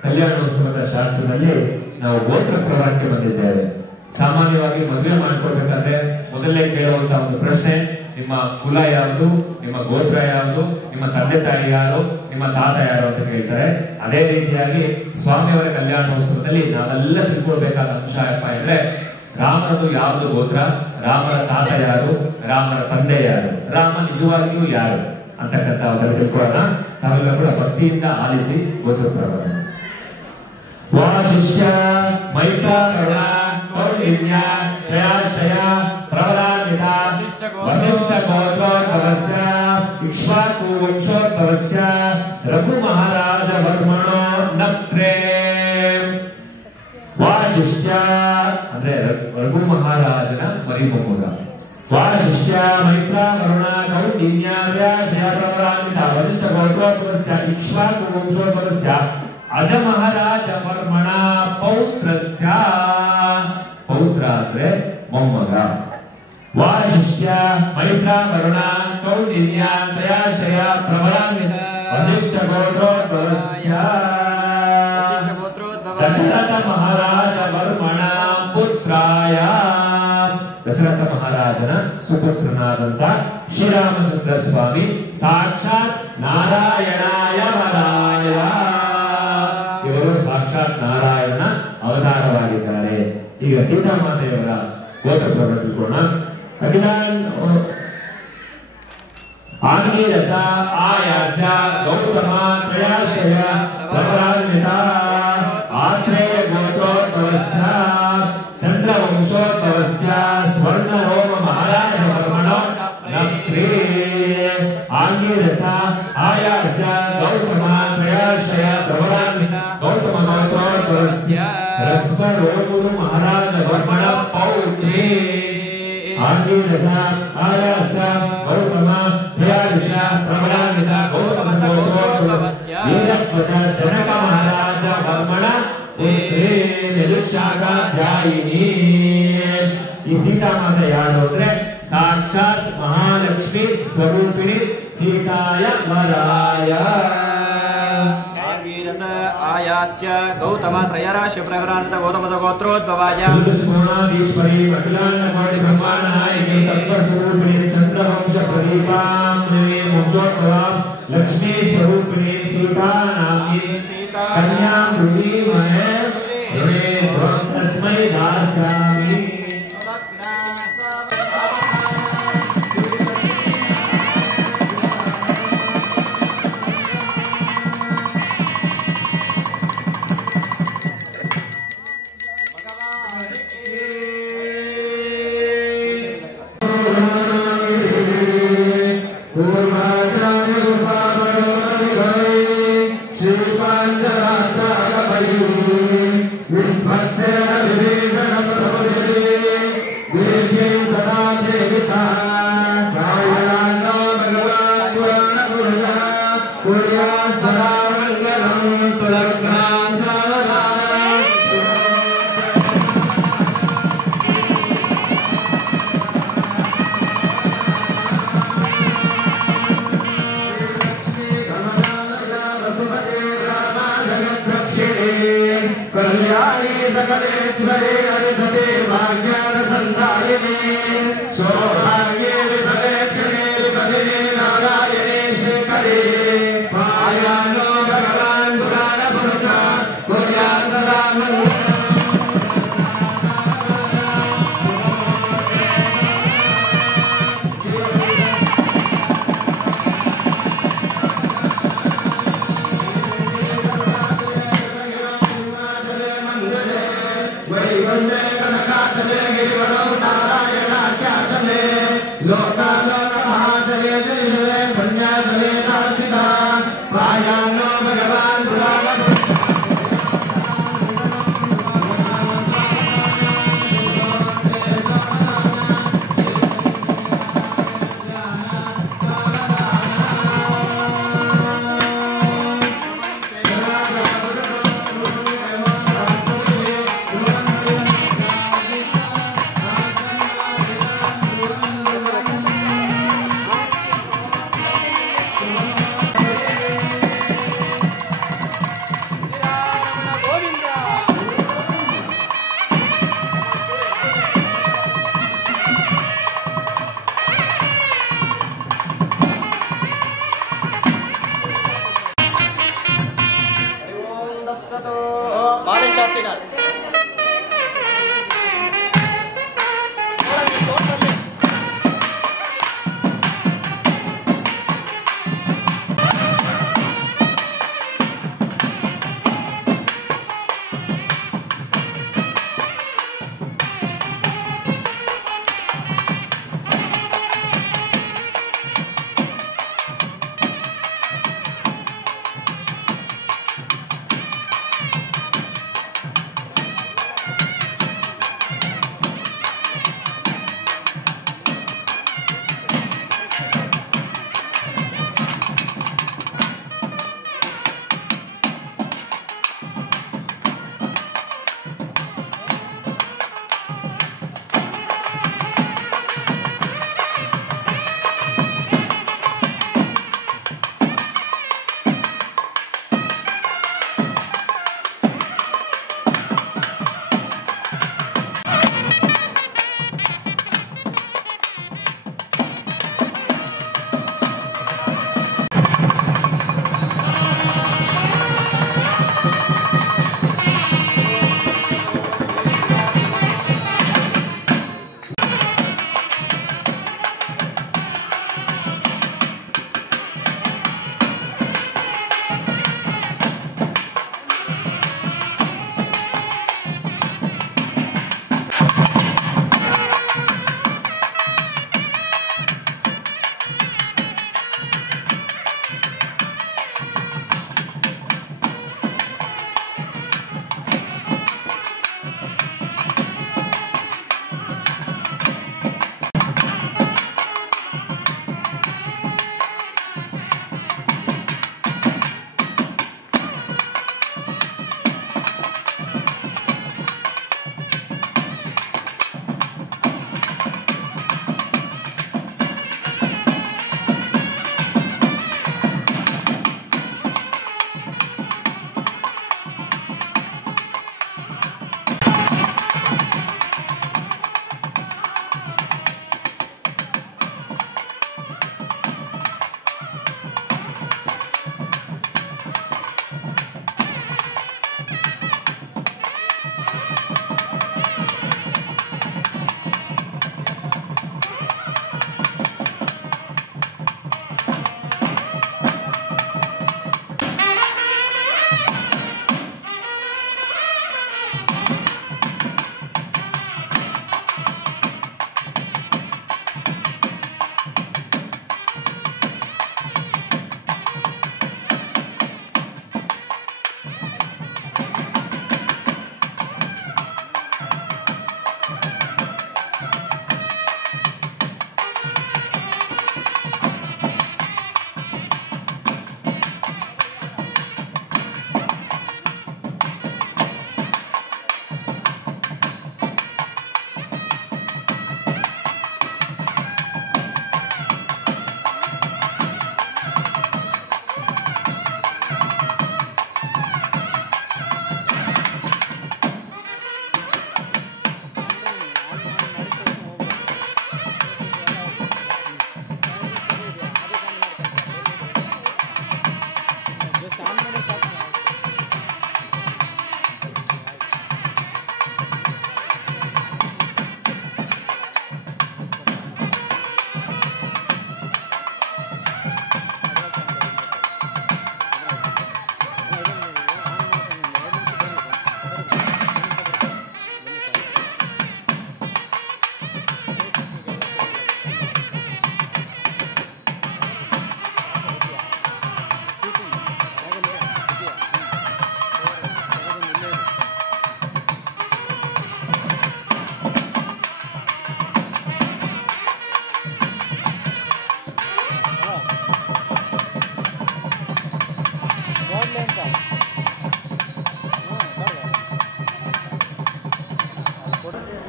ಕಲ್ಯಾಣೋತ್ಸವದ ಶಾಸ್ತ್ರದಲ್ಲಿ ನಾವು ಗೋತ್ರ ಪ್ರವಾಹಕ್ಕೆ ಬಂದಿದ್ದೇವೆ. ಸಾಮಾನ್ಯವಾಗಿ ಮದುವೆ ಮಾಡ್ಕೊಳ್ಬೇಕಾದ್ರೆ ಮೊದಲೇ ಕೇಳುವಂತಹ ಒಂದು ಪ್ರಶ್ನೆ, ನಿಮ್ಮ ಕುಲ ಯಾವುದು, ನಿಮ್ಮ ಗೋತ್ರ ಯಾವುದು, ನಿಮ್ಮ ತಂದೆ ತಾಯಿ ಯಾರು, ನಿಮ್ಮ ತಾತ ಯಾರು ಅಂತ ಕೇಳ್ತಾರೆ. ಅದೇ ರೀತಿಯಾಗಿ ಸ್ವಾಮಿಯವರ ಕಲ್ಯಾಣೋತ್ಸವದಲ್ಲಿ ನಾವೆಲ್ಲ ತಿಳ್ಕೊಳ್ಬೇಕಾದ ಅಂಶ ಏನಪ್ಪ ಅಂದ್ರೆ, ರಾಮನದು ಯಾವುದು ಗೋತ್ರ, ರಾಮನ ತಾತ ಯಾರು, ರಾಮನ ತಂದೆ ಯಾರು, ರಾಮ ನಿಜವಾಗಿಯೂ ಯಾರು ಅಂತಕ್ಕಂಥ ತಿಳ್ಕೊಳ್ಳೋಣ. ತಾವೆಲ್ಲ ಕೂಡ ಭಕ್ತಿಯಿಂದ ಆಲಿಸಿ ಗೋತ್ರ ಪ್ರವಾಹ. ವಾಶಿಷ್ಯ ಮೈತ್ರಾಕರಣ ಕೌಂಡಿನ್ಯ ತ್ರಯಾಶ್ರಯ ಪ್ರವರಾನ್ವಿತ ವಸಿಷ್ಠ ಗೋತ್ರೋದ್ಭವಸ್ಯ ಇಕ್ಷ್ವಾಕು ವಂಶೋದ್ಭವಸ್ಯ ರಘು ಮಹಾರಾಜ ವರ್ಮಣೋ ನಕ್ರೇ. ವಾಶಿಷ್ಯ ಅಂದ್ರೆ ರಘು ಮಹಾರಾಜನ ಮರಿಮೊಮ್ಮಗ. ವಾಶಿಷ್ಯ ಮೈತ್ರಾಕರಣ ಕೌಂಡಿನ್ಯ ತ್ರಯಾಶ್ರಯ ಪ್ರವರಾನ್ವಿತ ವಸಿಷ್ಠ ಗೋತ್ರೋದ್ಭವಸ್ಯ ಇಕ್ಷ್ವಾಕು ವಂಶೋದ್ಭವಸ್ಯ ಅಜ ಮಹಾರಾಜ ವರ್ಮಣ ಪೌತ್ರಸ್ಯ. ಪೌತ್ರ ಅಂದ್ರೆ ಮೊಮ್ಮಗ. ವಾಶಿಷ್ಯ ಮೈತ್ರ ವರುಣ ಕೌಂಡಿನ್ಯ ತ್ರಯಾಶ್ರಯ ಪ್ರವರಾನ್ವಿತ ವಸಿಷ್ಠ ಗೋತ್ರೋದ್ಭವಸ್ಯ ದಶರಥ ಮಹಾರಾಜ ವರ್ಮಣ ಪುತ್ರಾಯ. ದಶರಥ ಮಹಾರಾಜನ ಸುಪುತ್ರನಾದಂತ ಶ್ರೀರಾಮಚಂದ್ರ ಸ್ವಾಮಿ ಸಾಕ್ಷಾತ್ ನಾರಾಯಣಾಯ ವರಾಯ. ಇವರು ಸಾಕ್ಷಾತ್ ನಾರಾಯಣನ ಅವತಾರವಾಗಿದ್ದಾರೆ. ಈಗ ಸೀತಾಮಾತೆಯವರ ಗೋತ್ರ ಪ್ರವರ್ತಿಕೋಣ. ಆಂಗೀರಸ ಆಯಾಸ್ಯ ಗೌತಮ ತ್ರಯಾಶ್ರಯ ಪ್ರವರಾನ್ವಿತ ಆಶ್ರಯ ಗೋತ್ರೋದ್ಭವಸ್ಯ ಚಂದ್ರವಂಶೋದ್ಭವಸ್ಯ ಸ್ವರ್ಣರೋಮ ಮಹಾರಾಜ ವರ್ಮಣೋ ನಕ್ರೇ. ಆಂಗೀರಸ ಆಯಾಸ್ಯ ಗೌತಮ ತ್ರಯಾಶ್ರಯ ಪ್ರವರಾನ್ವಿತ ಗೌತಮ ಗೋತ್ರೋದ್ಭವಸ್ಯ ರಸ್ವರೋಗುರು ಮಹಾರಾಜ ವರ್ಮಣ ಪೌತ್ರೇ. ಆಂಗೀರಸ ಆಯಾಸ್ಯ ಗೌತಮ ತ್ರಯಾಶ್ರಯ ಪ್ರವರಾನ್ವಿತ ಗೌತಮ ಗೋತ್ರೋದ್ಭವಸ್ಯ ವೀರಪದ ಜನಕ ಮಹಾರಾಜ ವರ್ಮಣ ಪುತ್ರೇ ಯದುಶಾಖಾಧ್ಯಾಯಿನಿ. ಈ ಸೀತಾಮಾತೆ ಯಾರು ಅಂದ್ರೆ ಸಾಕ್ಷಾತ್ ಮಹಾಲಕ್ಷ್ಮಿ ಸ್ವರೂಪಿಣಿ ಸೀತಾಯ ವರಾಯ. ಆಂಗೀರಸ ಆಯಾಸ್ಯ ಗೌತಮ ತ್ರಯರಾಶ್ಯ ಪ್ರವರಾನ್ವಿತ ಗೌತಮದ ಗೋತ್ರೋದ್ಭವಾಯ ಶ್ರೀ ಅಖಿಲಾಂಡ ಕೋಟಿ ಬ್ರಹ್ಮಾಂಡ ನಾಯಕಿ ತತ್ವಸ್ವರೂಪಿಣಿ ಚಂದ್ರವಂಶ ಪ್ರದೀಪಾಂ ವಂಶೋದ್ಭವಾಂ ಲಕ್ಷ್ಮೀ ಸ್ವರೂಪಿಣಿ ಸೀತಾ ನಾಮಿ ಕನ್ಯಾಂ ರುಣೀಮಹೇ ತಸ್ಮೈ ದಾಸ್ಯಾಮಿ.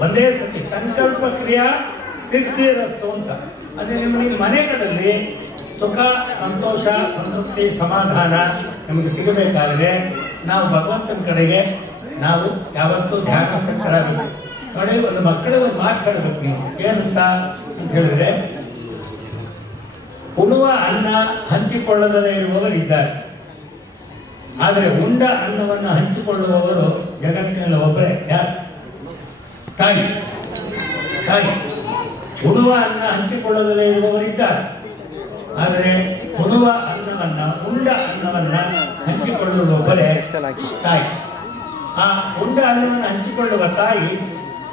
ಒಂದೇ ಸತಿ ಸಂಕಲ್ಪ ಕ್ರಿಯಾ ಸಿದ್ಧಿರಸ್ತು ಅಂತ. ಅದೇ ನಿಮ್ಮ ಮನೆಗಳಲ್ಲಿ ಸುಖ, ಸಂತೋಷ, ಸಂತೃಪ್ತಿ, ಸಮಾಧಾನ ನಮಗೆ ಸಿಗಬೇಕಾದ್ರೆ ನಾವು ಭಗವಂತನ ಕಡೆಗೆ ನಾವು ಯಾವತ್ತೂ ಧ್ಯಾನಾಸಕ್ತರಾಗಬೇಕು. ನೋಡಿ, ಒಂದು ಮಕ್ಕಳಿಗೆ ಒಂದು ಮಾತು ಹೇಳಬೇಕು ನೀವು. ಏನಂತ ಅಂತ ಹೇಳಿದ್ರೆ, ಉಣ್ಣುವ ಅನ್ನ ಹಂಚಿಕೊಳ್ಳದಲ್ಲೇ ಇರುವವರು ಇದ್ದಾರೆ. ಆದರೆ ಉಂಡ ಅನ್ನವನ್ನು ಹಂಚಿಕೊಳ್ಳುವವರು ಜಗತ್ತಿನಲ್ಲಿ ಒಬ್ಬರೇ. ಯಾರು? ತಾಯಿ. ತಾಯಿ ಉಣುವ ಅನ್ನ ಹಂಚಿಕೊಳ್ಳದಲ್ಲೇ ಇರುವವರಿದ್ದಾರೆ. ಆದರೆ ಉಣುವ ಅನ್ನವನ್ನ, ಉಂಡ ಅನ್ನವನ್ನ ಹಂಚಿಕೊಳ್ಳುವೊಬ್ಬರೇ ತಾಯಿ. ಆ ಉಂಡ ಅನ್ನವನ್ನು ಹಂಚಿಕೊಳ್ಳುವ ತಾಯಿ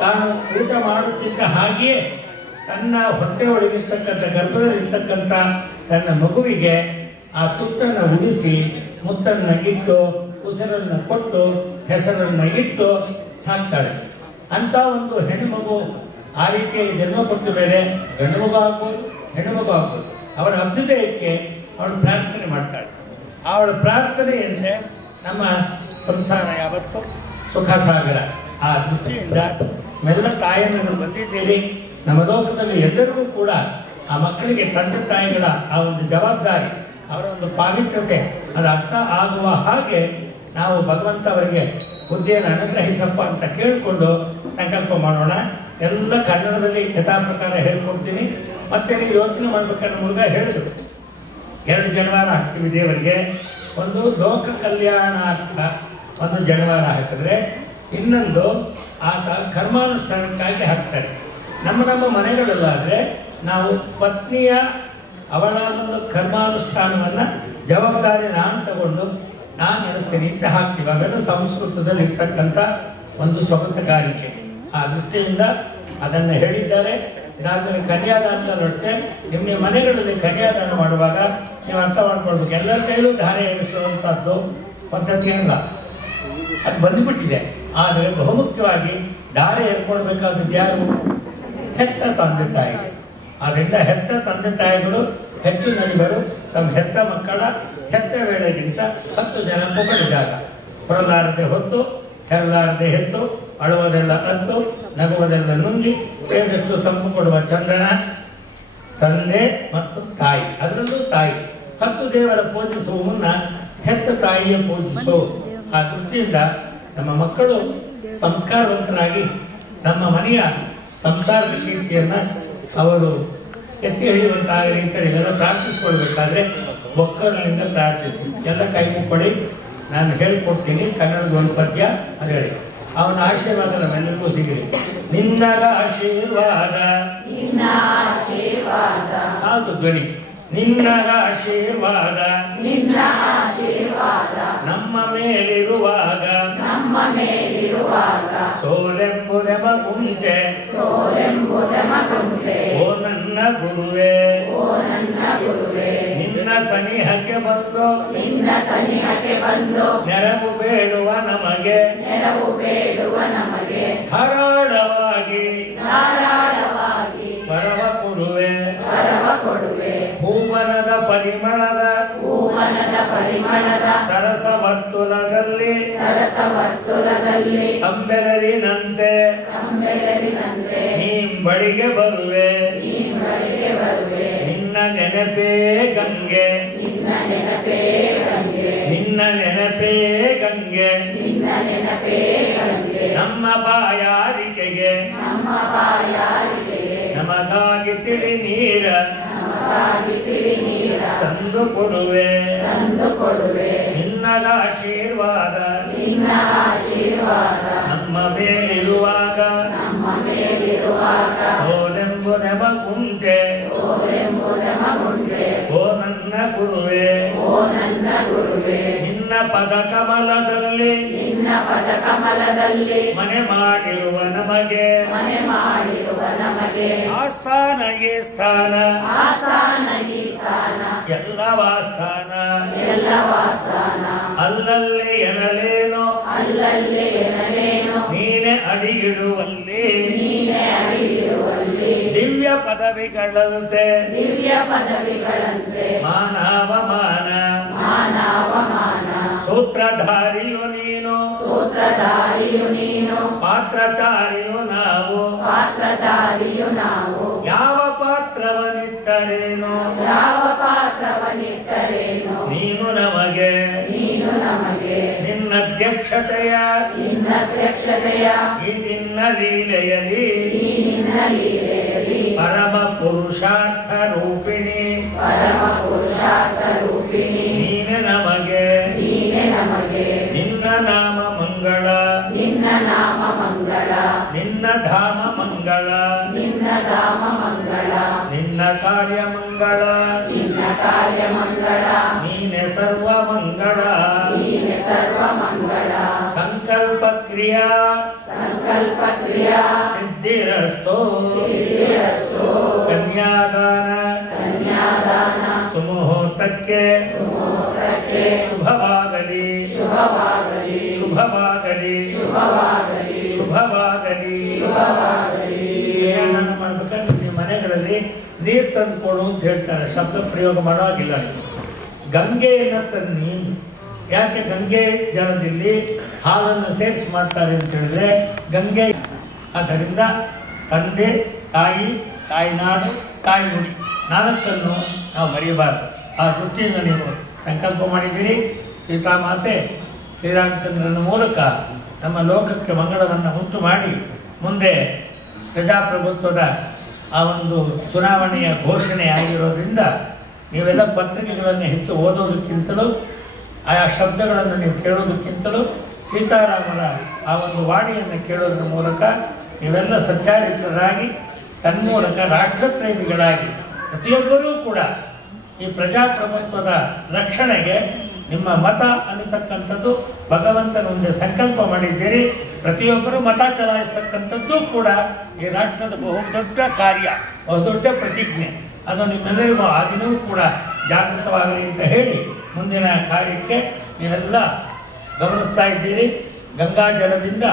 ತಾನು ಊಟ ಮಾಡುತ್ತಿದ್ದ ಹಾಗೆಯೇ ತನ್ನ ಹೊಟ್ಟೆ ಒಳಗಿರ್ತಕ್ಕಂಥ, ಗರ್ಭದಲ್ಲಿರ್ತಕ್ಕಂಥ ತನ್ನ ಮಗುವಿಗೆ ಆ ತುತ್ತನ್ನು ಉಡಿಸಿ, ಮುತ್ತನ್ನು ಇಟ್ಟು, ಉಸಿರನ್ನು ಕೊಟ್ಟು, ಹೆಸರನ್ನು ಇಟ್ಟು ಸಾಕ್ತಾಳೆ. ಅಂತ ಒಂದು ಹೆಣ್ಣು ಮಗು ಆ ರೀತಿಯಾಗಿ ಜನ್ಮ ಕೊಟ್ಟ ಮೇಲೆ ಗಂಡು ಮಗು ಆಗ್ಬೋದು, ಹೆಣ್ಣು ಮಗು ಆಗ್ಬೋದು, ಅವಳ ಅಭ್ಯುದಯಕ್ಕೆ ಅವಳು ಪ್ರಾರ್ಥನೆ ಮಾಡ್ತಾಳೆ. ಅವಳ ಪ್ರಾರ್ಥನೆಯಂತೆ ನಮ್ಮ ಸಂಸಾರ ಯಾವತ್ತು ಸುಖ ಸಾಗರ. ಆ ದೃಷ್ಟಿಯಿಂದ ಮೆಲ್ಲ ತಾಯಿಯನ್ನು ಬಂದಿದ್ದೀರಿ. ನಮ್ಮ ಲೋಕದಲ್ಲಿ ಎಲ್ಲರಿಗೂ ಕೂಡ ಆ ಮಕ್ಕಳಿಗೆ ತಂದೆ ತಾಯಿಗಳ ಆ ಒಂದು ಜವಾಬ್ದಾರಿ, ಅವರ ಒಂದು ಪಾವಿತ್ರ್ಯತೆ ಅದು ಅರ್ಥ ಆಗುವ ಹಾಗೆ ನಾವು ಭಗವಂತ ಅವರಿಗೆ ಬುದ್ಧಿಯನ್ನು ಅನುಗ್ರಹಿಸಪ್ಪ ಅಂತ ಕೇಳಿಕೊಂಡು ಸಂಕಲ್ಪ ಮಾಡೋಣ. ಎಲ್ಲ ಕನ್ನಡದಲ್ಲಿ ಯಥಾ ಪ್ರಕಾರ ಹೇಳ್ಕೊಡ್ತೀನಿ. ಮತ್ತೆ ನೀವು ಯೋಚನೆ ಮಾಡ್ಬೇಕಾದ್ರೆ ಮುರುಘ ಹೇಳಿದ್ರು, 2 ಜನಿವಾರ ಹಾಕ್ತೀವಿ ದೇವರಿಗೆ. ಒಂದು ಲೋಕ ಕಲ್ಯಾಣಾರ್ಥ ಒಂದು ಜನಿವಾರ ಹಾಕಿದ್ರೆ, ಇನ್ನೊಂದು ಆತ ಕರ್ಮಾನುಷ್ಠಾನಕ್ಕಾಗಿ ಹಾಕ್ತಾರೆ. ನಮ್ಮ ಮನೆಗಳಲ್ಲಾದ್ರೆ ನಾವು ಪತ್ನಿಯ ಅವಳ ಒಂದು ಕರ್ಮಾನುಷ್ಠಾನವನ್ನ ಜವಾಬ್ದಾರಿ ನಾನು ತಗೊಂಡು ನಾನು ನಡೆಸ್ತೀನಿ ಅಂತ ಹಾಕ್ತೀವಿ. ಅವೆಲ್ಲ ಸಂಸ್ಕೃತದಲ್ಲಿ ಇರ್ತಕ್ಕಂಥ ಒಂದು ಸೊಗಸುಗಾರಿಕೆ. ಆ ದೃಷ್ಟಿಯಿಂದ ಅದನ್ನು ಹೇಳಿದ್ದಾರೆ. ಇದಾದ್ಮೇಲೆ ಕನ್ಯಾದಾನದಲ್ಲೊಟ್ಟೆ ನಿಮ್ಮ ಮನೆಗಳಲ್ಲಿ ಕನ್ಯಾದಾನ ಮಾಡುವಾಗ ನೀವು ಅರ್ಥ ಮಾಡ್ಕೊಳ್ಬೇಕು. ಎಲ್ಲರ ಕೈಲೂ ಧಾರೆ ಎನಿಸುವಂತಹದ್ದು ಪದ್ಧತಿ ಅಲ್ಲ, ಅದು ಬಂದುಬಿಟ್ಟಿದೆ. ಆದರೆ ಬಹುಮುಖ್ಯವಾಗಿ ಧಾರೆ ಏರ್ಕೊಳ್ಬೇಕಾದದ್ದು ಯಾರು? ಹೆತ್ತ ತಂದೆ ತಾಯಿಗೆ. ಆದ್ದರಿಂದ ಹೆತ್ತ ತಂದೆ ತಾಯಿಗಳು ಹೆಚ್ಚು ನಲಿಬರು ತಮ್ಮ ಹೆತ್ತ ಮಕ್ಕಳ ಹೆತ್ತ ವೇಳೆಗಿಂತ 10 ಜನ ಪೊಗಳಿದಾಗ ಹೊರಲಾರದೆ ಹೊತ್ತು, ಹೆರಲಾರದೆ ಹೆತ್ತು, ಅಳುವುದೆಲ್ಲ ಅತ್ತು, ನಗುವುದೆಲ್ಲ ನುಂಗಿ, ಬೇದಷ್ಟು ತಂಪು ಕೊಡುವ ಚಂದನ ತಂದೆ ಮತ್ತು ತಾಯಿ. ಅದರಲ್ಲೂ ತಾಯಿ 10 ದೇವರ ಪೂಜಿಸುವ ಮುನ್ನ ಹೆತ್ತ ತಾಯಿಯ ಪೂಜಿಸು. ಆ ದೃಷ್ಟಿಯಿಂದ ನಮ್ಮ ಮಕ್ಕಳು ಸಂಸ್ಕಾರವಂತರಾಗಿ ನಮ್ಮ ಮನೆಯ ಸಂಸಾರದ ಕೀರ್ತಿಯನ್ನ ಅವರು ಎತ್ತಿ ಹಿಡಿಯುವಂತಾಗಲಿ ಅಂತ ಇದೆಲ್ಲ ಪ್ರಾರ್ಥಿಸಿಕೊಳ್ಬೇಕಾದ್ರೆ ಒಕ್ಕಲಿನಿಂದ ಪ್ರಾರ್ಥಿಸಿ. ಎಲ್ಲ ಕೈ ಮುಕ್ಕೊಡಿ. ನಾನು ಹೇಳ್ಕೊಡ್ತೀನಿ ಕನ್ನಡದ ಒಂದು ಪದ್ಯ, ಅದು ಹೇಳಿ. ಅವನ ಆಶೀರ್ವಾದ ನಮ್ಮೆಲ್ಲರಿಗೂ ಸಿಗಲಿ. ನಿನ್ನಗ ಆಶೀರ್ವಾದ ಸಾಕು ಧ್ವನಿ. ನಿನ್ನಗ ಆಶೀರ್ವಾದ ನಮ್ಮ ಮೇಲಿರುವಾಗ ಸೋಲೆಂಬುದೆಮ ಕುಂಟೆ ಓ ನನ್ನ ಗುರುವೇ ನಿನ್ನ ಸನಿಹಕ್ಕೆ ಬಂದು ನೆರವು ಬೇಡುವ ನಮಗೆ ಧಾರಾಳವಾಗಿ ಪರವ ಕೊಡುವೆ ಭೂವನದ ಪರಿಮಳದ ಸರಸ ವರ್ತುಲದಲ್ಲಿ ಅಂಬೆಲರಿನಂತೆ ನೀಂಬಳಿಗೆ ಬರುವೆ ನಿನ್ನ ನೆನಪೇ ಗಂಗೆ ನಿನ್ನ ನೆನಪೇ ಗಂಗೆ ನಮ್ಮ ಬಾಯಾರಿಕೆಗೆ ನಮಗಾಗಿ ತಿಳಿ ನೀರ ತಂದು ಕೊಡುವೆ ನಿನ್ನದ ಆಶೀರ್ವಾದ ನಮ್ಮ ಮೇಲಿರುವಾಗ ಸೋಲೆಂಬುದೆಮ ಕುಂಟೆ ಓ ನನ್ನ ಗುರುವೇ ನಿನ್ನ ಪದ ಕಮಲದಲ್ಲಿ ಮನೆ ಮಾಡಿರುವ ನಮಗೆ ಆಸ್ಥಾನಗೆ ಸ್ಥಾನ ಎಲ್ಲವ ಸ್ಥಾನ ಅಲ್ಲಲ್ಲಿ ಎನಲೇನೋ ನೀನೆ ಅಡಿಯಿಡುವಲ್ಲಿ ದಿವ್ಯ ಪದವಿಗಳಂತೆ ಮಾನವಮಾನ ಸೂತ್ರಧಾರಿಯು ನೀನು ಪಾತ್ರಚಾರಿಯು ನಾವು ಯಾವ ಪಾತ್ರವನಿತ್ತರೇನು ನೀನು ನಮಗೆ ನಿನ್ನಧ್ಯಕ್ಷತೆಯ ಈ ನಿನ್ನ ಲೀಲೆಯಲ್ಲಿ ಪರಮ ಪುರುಷಾರ್ಥ ರೂಪಿಣಿ ನೀನೆ ನಮಗೆ ಸರ್ವಮಂಗಳ ಸಂಕಲ್ಪ ಕ್ರಿಯಾ ಸಿದ್ಧಿರಸ್ತೋ ಕನ್ಯಾದಾನ ಸುಮುಹೂರ್ತಕ್ಕೆ ಶುಭವಾಗಲಿ ಕಲ್ಯಾಣ ಮಾಡ್ಬೇಕಾದ್ರೆ ನಿಮ್ಮ ಮನೆಗಳಲ್ಲಿ ನೀರು ತಂದು ಕೊಡು ಅಂತ ಹೇಳ್ತಾರೆ. ಶಬ್ದ ಪ್ರಯೋಗ ಮಾಡೋಗಿಲ್ಲ. ಗಂಗೆಯನ್ನು ತನ್ನಿ. ಯಾಕೆ ಗಂಗೆ ಜಲದಲ್ಲಿ ಹಾಲನ್ನು ಸೇರಿಸಿ ಮಾಡ್ತಾರೆ ಅಂತ ಹೇಳಿದ್ರೆ ಗಂಗೆ. ಆದ್ದರಿಂದ ತಂದೆ, ತಾಯಿ, ತಾಯಿನಾಡು, ತಾಯಿ ನುಡಿ ನಾಲ್ಕನ್ನು ನಾವು ಮರೆಯಬಾರದು. ಆ ದೃಷ್ಟಿಯಿಂದ ನೀವು ಸಂಕಲ್ಪ ಮಾಡಿದ್ದೀರಿ. ಸೀತಾಮಾತೆ ಶ್ರೀರಾಮಚಂದ್ರನ ಮೂಲಕ ನಮ್ಮ ಲೋಕಕ್ಕೆ ಮಂಗಳವನ್ನು ಉಂಟು ಮಾಡಿ ಮುಂದೆ ಪ್ರಜಾಪ್ರಭುತ್ವದ ಆ ಒಂದು ಚುನಾವಣೆಯ ಘೋಷಣೆ ಆಗಿರೋದ್ರಿಂದ ನೀವೆಲ್ಲ ಪತ್ರಿಕೆಗಳನ್ನು ಹೆಚ್ಚು ಓದೋದಕ್ಕಿಂತಲೂ ಆಯಾ ಶಬ್ದಗಳನ್ನು ನೀವು ಕೇಳೋದಕ್ಕಿಂತಲೂ ಸೀತಾರಾಮರ ಆ ಒಂದು ವಾಣಿಯನ್ನು ಕೇಳೋದ್ರ ಮೂಲಕ ನೀವೆಲ್ಲ ಸಚ್ಚಾರಿತ್ರರಾಗಿ ತನ್ಮೂಲಕ ರಾಷ್ಟ್ರಪ್ರೇಮಿಗಳಾಗಿ ಪ್ರತಿಯೊಬ್ಬರೂ ಕೂಡ ಈ ಪ್ರಜಾಪ್ರಭುತ್ವದ ರಕ್ಷಣೆಗೆ ನಿಮ್ಮ ಮತ ಅನ್ನತಕ್ಕಂಥದ್ದು ಭಗವಂತನ ಮುಂದೆ ಸಂಕಲ್ಪ ಮಾಡಿದ್ದೀರಿ. ಪ್ರತಿಯೊಬ್ಬರು ಮತ ಚಲಾಯಿಸ್ತಕ್ಕಂಥದ್ದು ಕೂಡ ಈ ರಾಷ್ಟ್ರದ ಬಹುದೊಡ್ಡ ಕಾರ್ಯ, ಬಹುದೊಡ್ಡ ಪ್ರತಿಜ್ಞೆ. ಅದು ನಿಮ್ಮೆಲ್ಲರಿಗೂ ಆ ದಿನವೂ ಕೂಡ ಜಾಗೃತವಾಗಲಿ ಅಂತ ಹೇಳಿ ಮುಂದಿನ ಕಾರ್ಯಕ್ಕೆ ನೀವೆಲ್ಲ ಗಮನಿಸ್ತಾ ಇದ್ದೀರಿ. ಗಂಗಾ ಜಲದಿಂದ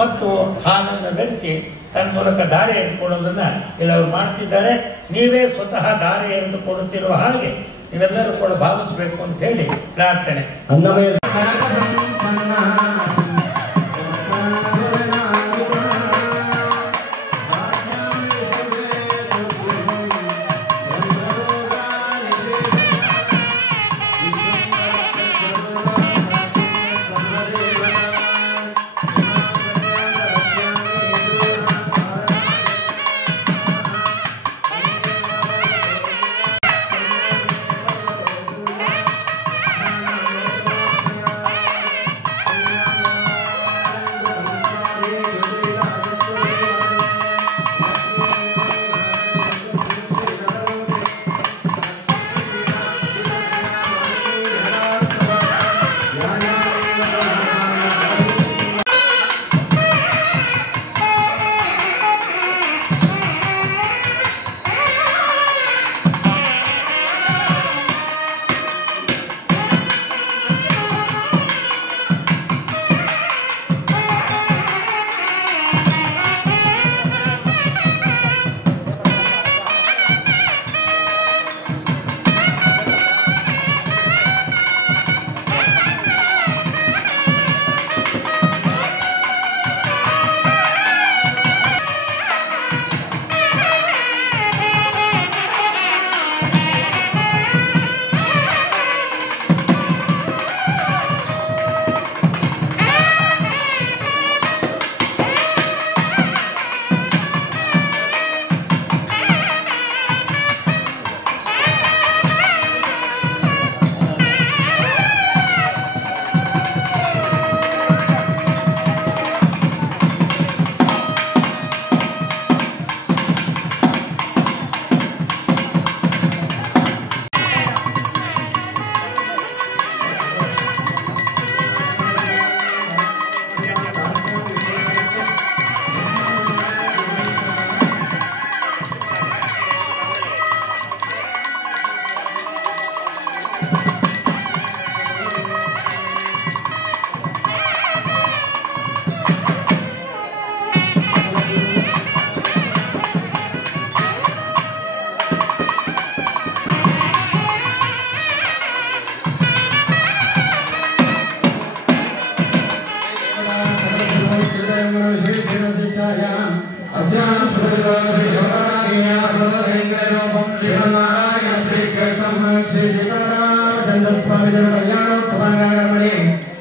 ಮತ್ತು ಹಾಲನ್ನು ಬೆರೆಸಿ ತನ್ಮೂಲಕ ಧಾರೆ ಎರೆದುಕೊಳ್ಳೋದನ್ನ ಎಲ್ಲರೂ ಮಾಡ್ತಿದ್ದಾರೆ. ನೀವೇ ಸ್ವತಃ ಧಾರೆ ಎರೆದುಕೊಳ್ಳುತ್ತಿರುವ ಹಾಗೆ ನೀವೆಲ್ಲರೂ ಕೂಡ ಭಾವಿಸಬೇಕು ಅಂತ ಹೇಳಿ ಪ್ರಾರ್ಥನೆ.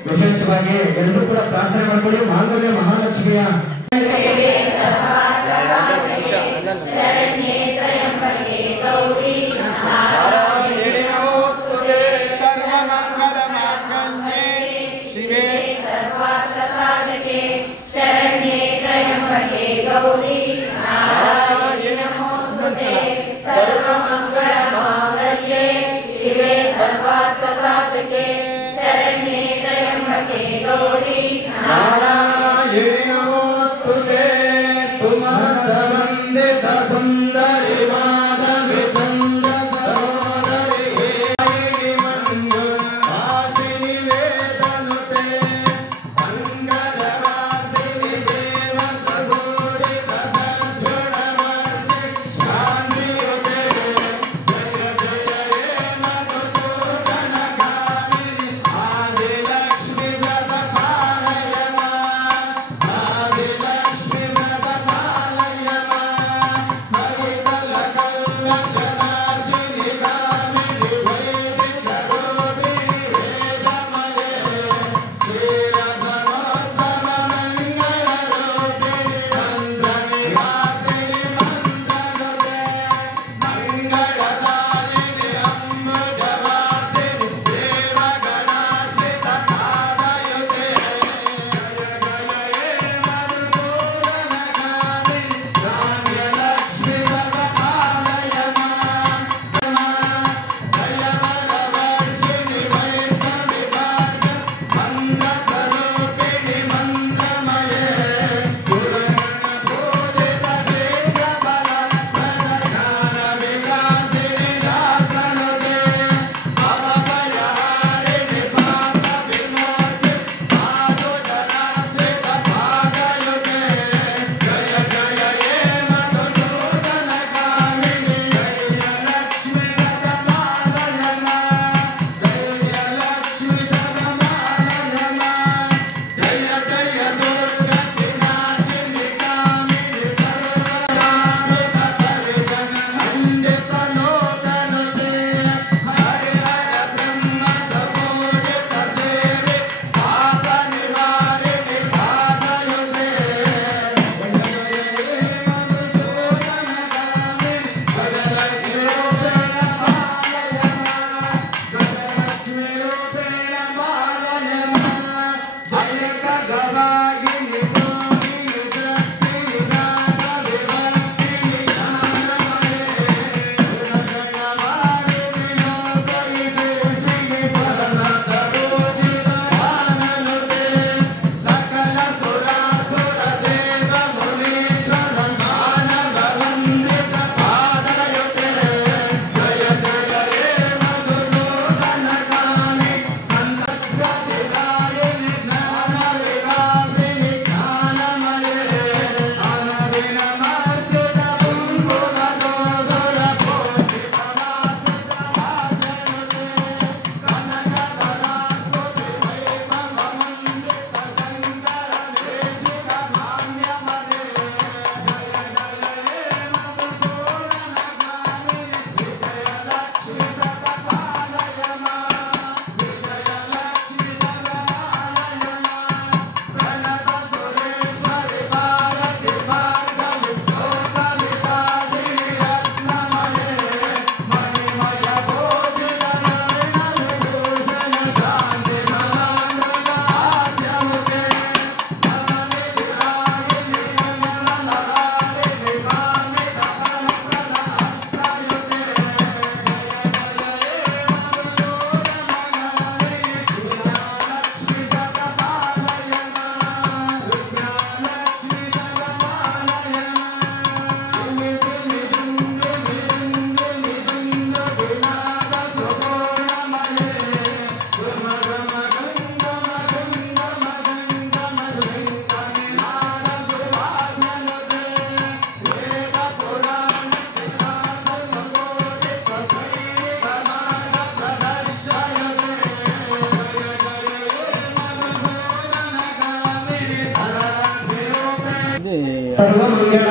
ವಿಶೇಷವಾಗಿ ಎಲ್ಲರೂ ಕೂಡ ಪ್ರಾರ್ಥನೆ ಮಾಡಿಕೊಳ್ಳಿ. ಮಾಂಗಲ್ಯ ಮಹಾಲಕ್ಷ್ಮಿಯ सर्वमंगल मांगल्ये शिवे सर्वार्थ साधके सर्वमंगल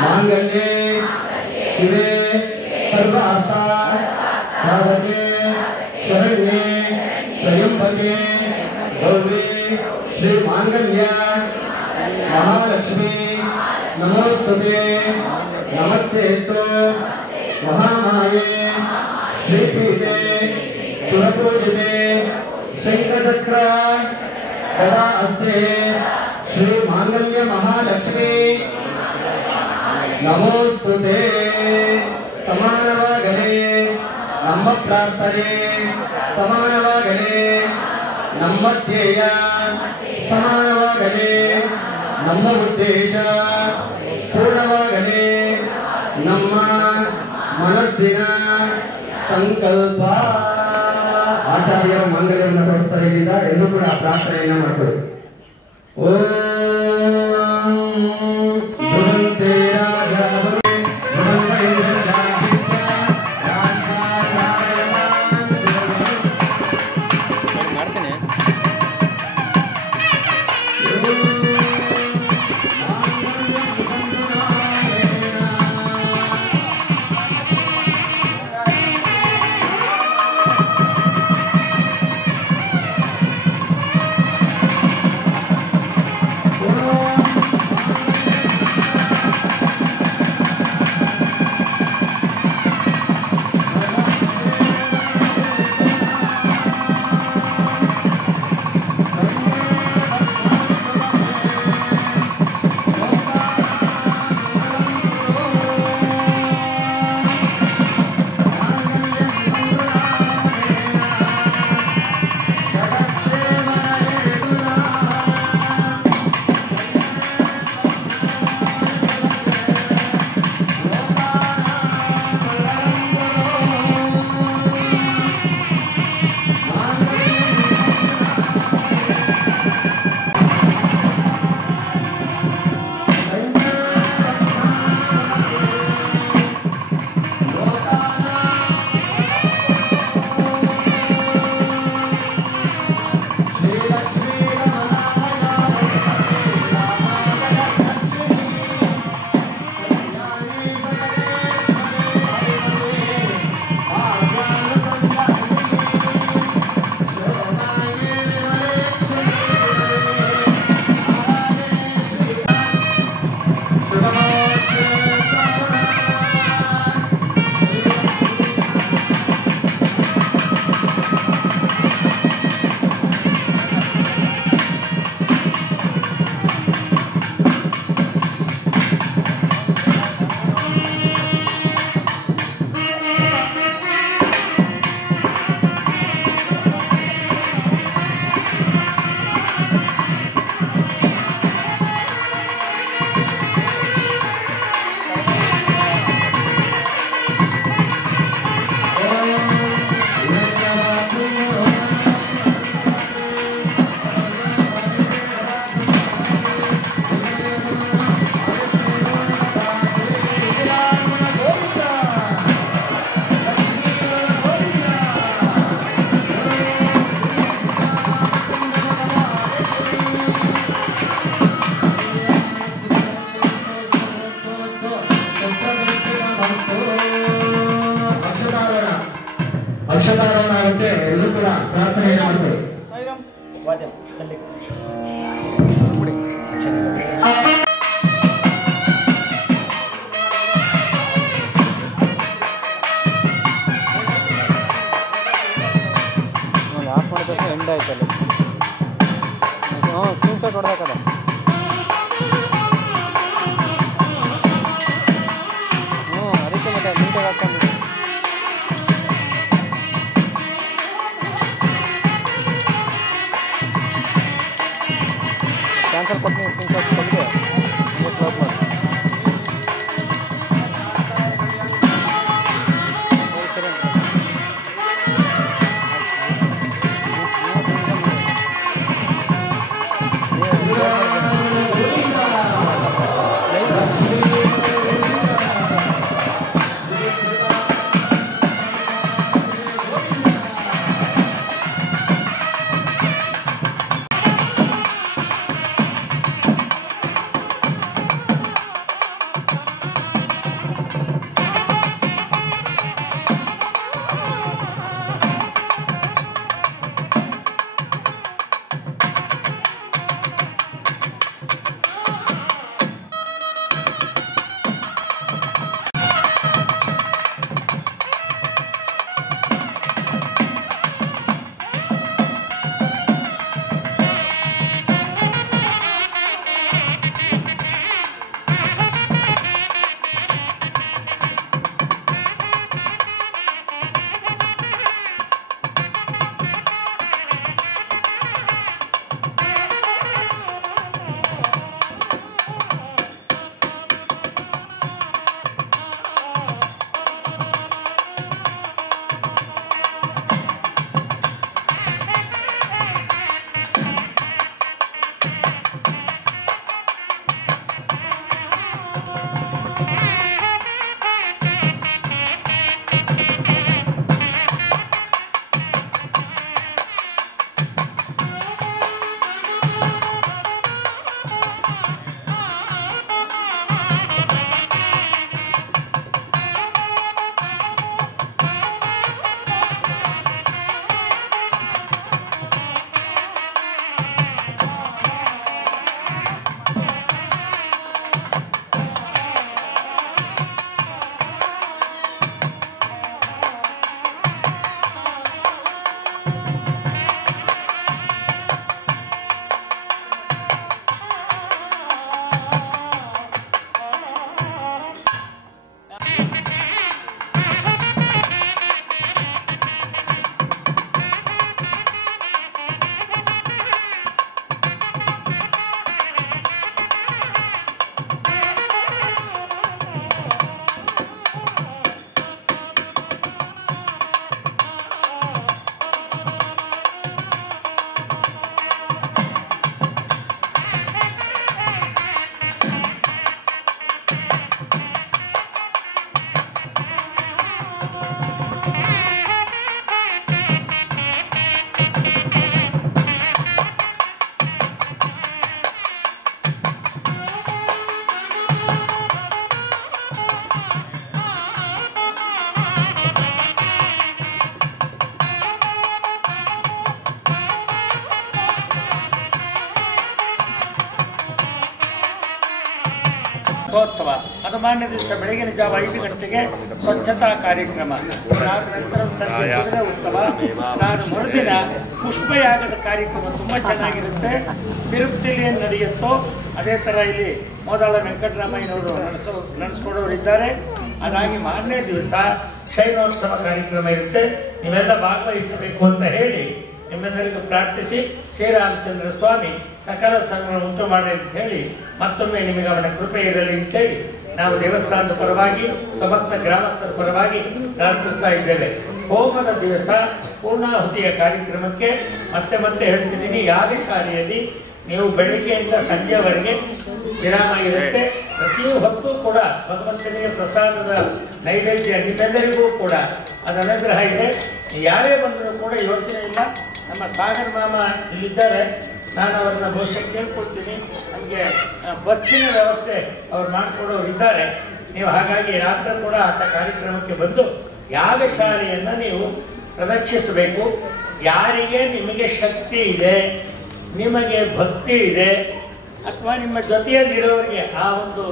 मांगल्ये शिवे सर्वार्थ साधके शरण्ये त्र्यंबके गौरी श्री मांगल्य महालक्ष्मी नमोस्तुते नमस्तेस्तु महामाये श्रीपीठे सुरपूजिते शंखचक्र गदा अस्त्रे श्री मांगल्य महालक्ष्मी नमोस्तुते समानवागले नम्म प्रार्थने समानवागले ನಮ್ಮ ಧ್ಯೇಯ ಸಮಾನವಾಗಲಿ, ನಮ್ಮ ಉದ್ದೇಶ ಪೂರ್ಣವಾಗಲಿ, ನಮ್ಮ ಮನಸ್ಸಿನ ಸಂಕಲ್ಪ. ಆಚಾರ್ಯರ ಮಂಗಲವನ್ನು ತೋರಿಸ್ತಾರೆ. ಇಲ್ಲಿಂದ ಎಲ್ಲರೂ ಕೂಡ ಪ್ರಾರ್ಥನೆಯನ್ನ ಮಾಡ್ಕೊಳ್ಳಿ. ಅಕ್ಷತಾರೋಹಣ ಆಗುತ್ತೆ. ಎಲ್ಲರೂ ಕೂಡ ಪ್ರಾರ್ಥನೆಯನ್ನು ಮಾಡ್ಕೊಳ್ಳಿ. ಆಫ್ ಮಾಡಿದ್ರೆ ಎಂಡ್ ಆಯ್ತಲ್ಲ. ಸ್ಕ್ರೀನ್ ಶಾಟ್ ಹೊಡೆದಾಕಲ್ಲ. ಅದಕ್ಕೆ ಮತ್ತೆ ನೀಟಾಗಿ ಹಾಕೊಂಡು ಕ್ಯಾನ್ಸಲ್ ಕೊಡ್ತೀನಿ. ಸ್ಕ್ರೀನ್ ಶಾಟ್ ತೆಗೆದು ಕ್ಲೋಸ್ ಮಾಡಿ. ರಥೋತ್ಸವ. ಅದು ಮಾನ್ಯ ದಿವಸ ಬೆಳಗಿನ ಜಾವ 5 ಗಂಟೆಗೆ ಸ್ವಚ್ಛತಾ ಕಾರ್ಯಕ್ರಮ. ಅದಾದ ನಂತರ ಸಂಜೆ ಕುದುರೆ ಉತ್ಸವ. ಅದಾದ ಮರುದಿನ ಪುಷ್ಪಯಾಗದ ಕಾರ್ಯಕ್ರಮ ತುಂಬ ಚೆನ್ನಾಗಿರುತ್ತೆ. ತಿರುಪತಿಯಲ್ಲಿ ಏನು ನಡೆಯುತ್ತೋ ಅದೇ ಥರ ಇಲ್ಲಿ ಮೋದಾಳ ವೆಂಕಟರಾಮಯ್ಯನವರು ನಡೆಸ್ಕೊಡೋರಿದ್ದಾರೆ. ಅದಾಗಿ ಮಾರನೇ ದಿವಸ ಶೈನೋತ್ಸವ ಕಾರ್ಯಕ್ರಮ ಇರುತ್ತೆ. ನೀವೆಲ್ಲ ಭಾಗವಹಿಸಬೇಕು ಅಂತ ಹೇಳಿ ನಿಮ್ಮೆಲ್ಲರಿಗೂ ಪ್ರಾರ್ಥಿಸಿ ಶ್ರೀರಾಮಚಂದ್ರ ಸ್ವಾಮಿ ಸಕಲ ಸರ್ವ ಉಂಟು ಮಾಡಿ ಅಂತ ಹೇಳಿ ಮತ್ತೊಮ್ಮೆ ನಿಮಗೆ ಅವನ ಕೃಪೆ ಇರಲಿ ಅಂತೇಳಿ ನಾವು ದೇವಸ್ಥಾನದ ಪರವಾಗಿ ಸಮಸ್ತ ಗ್ರಾಮಸ್ಥರ ಪರವಾಗಿ ಪ್ರಾರ್ಥಿಸ್ತಾ ಇದ್ದೇವೆ. ಹೋಮದ ದಿವಸ ಪೂರ್ಣಾಹುತಿಯ ಕಾರ್ಯಕ್ರಮಕ್ಕೆ ಮತ್ತೆ ಹೇಳ್ತಿದ್ದೀನಿ, ಯಾಗಶಾಲೆಯಲ್ಲಿ ನೀವು ಬೆಳಿಗ್ಗೆಯಿಂದ ಸಂಜೆವರೆಗೆ ವಿರಾಮ ಇರುತ್ತೆ. ಪ್ರತಿ ಹೊತ್ತು ಕೂಡ ಭಗವಂತನಿಗೆ ಪ್ರಸಾದದ ನೈವೇದ್ಯ ನಿಮ್ಮೆಲ್ಲರಿಗೂ ಕೂಡ ಅದರ ಅನುಗ್ರಹ ಇದೆ. ಯಾರೇ ಬಂದರೂ ಕೂಡ ಯೋಚನೆ ಇಲ್ಲ. ನಮ್ಮ ಸಾಗರ್ ಮಾಮ ಇಲ್ಲಿದ್ದಾರೆ, ನಾನು ಅವ್ರನ್ನ ಬಹುಶಃ ಕೇಳ್ಕೊಳ್ತೀನಿ. ನಮಗೆ ಬಸ್ಸಿನ ವ್ಯವಸ್ಥೆ ಅವ್ರು ಮಾಡಿಕೊಡೋರು ಇದ್ದಾರೆ. ನೀವು ಹಾಗಾಗಿ ರಾತ್ರಿ ಕೂಡ ಆತ ಕಾರ್ಯಕ್ರಮಕ್ಕೆ ಬಂದು ಯಾಗಶಾಲೆಯನ್ನ ನೀವು ಪ್ರದಕ್ಷಿಸಬೇಕು. ಯಾರಿಗೆ ನಿಮಗೆ ಶಕ್ತಿ ಇದೆ, ನಿಮಗೆ ಭಕ್ತಿ ಇದೆ, ಅಥವಾ ನಿಮ್ಮ ಜೊತೆಯಲ್ಲಿರೋರಿಗೆ ಆ ಒಂದು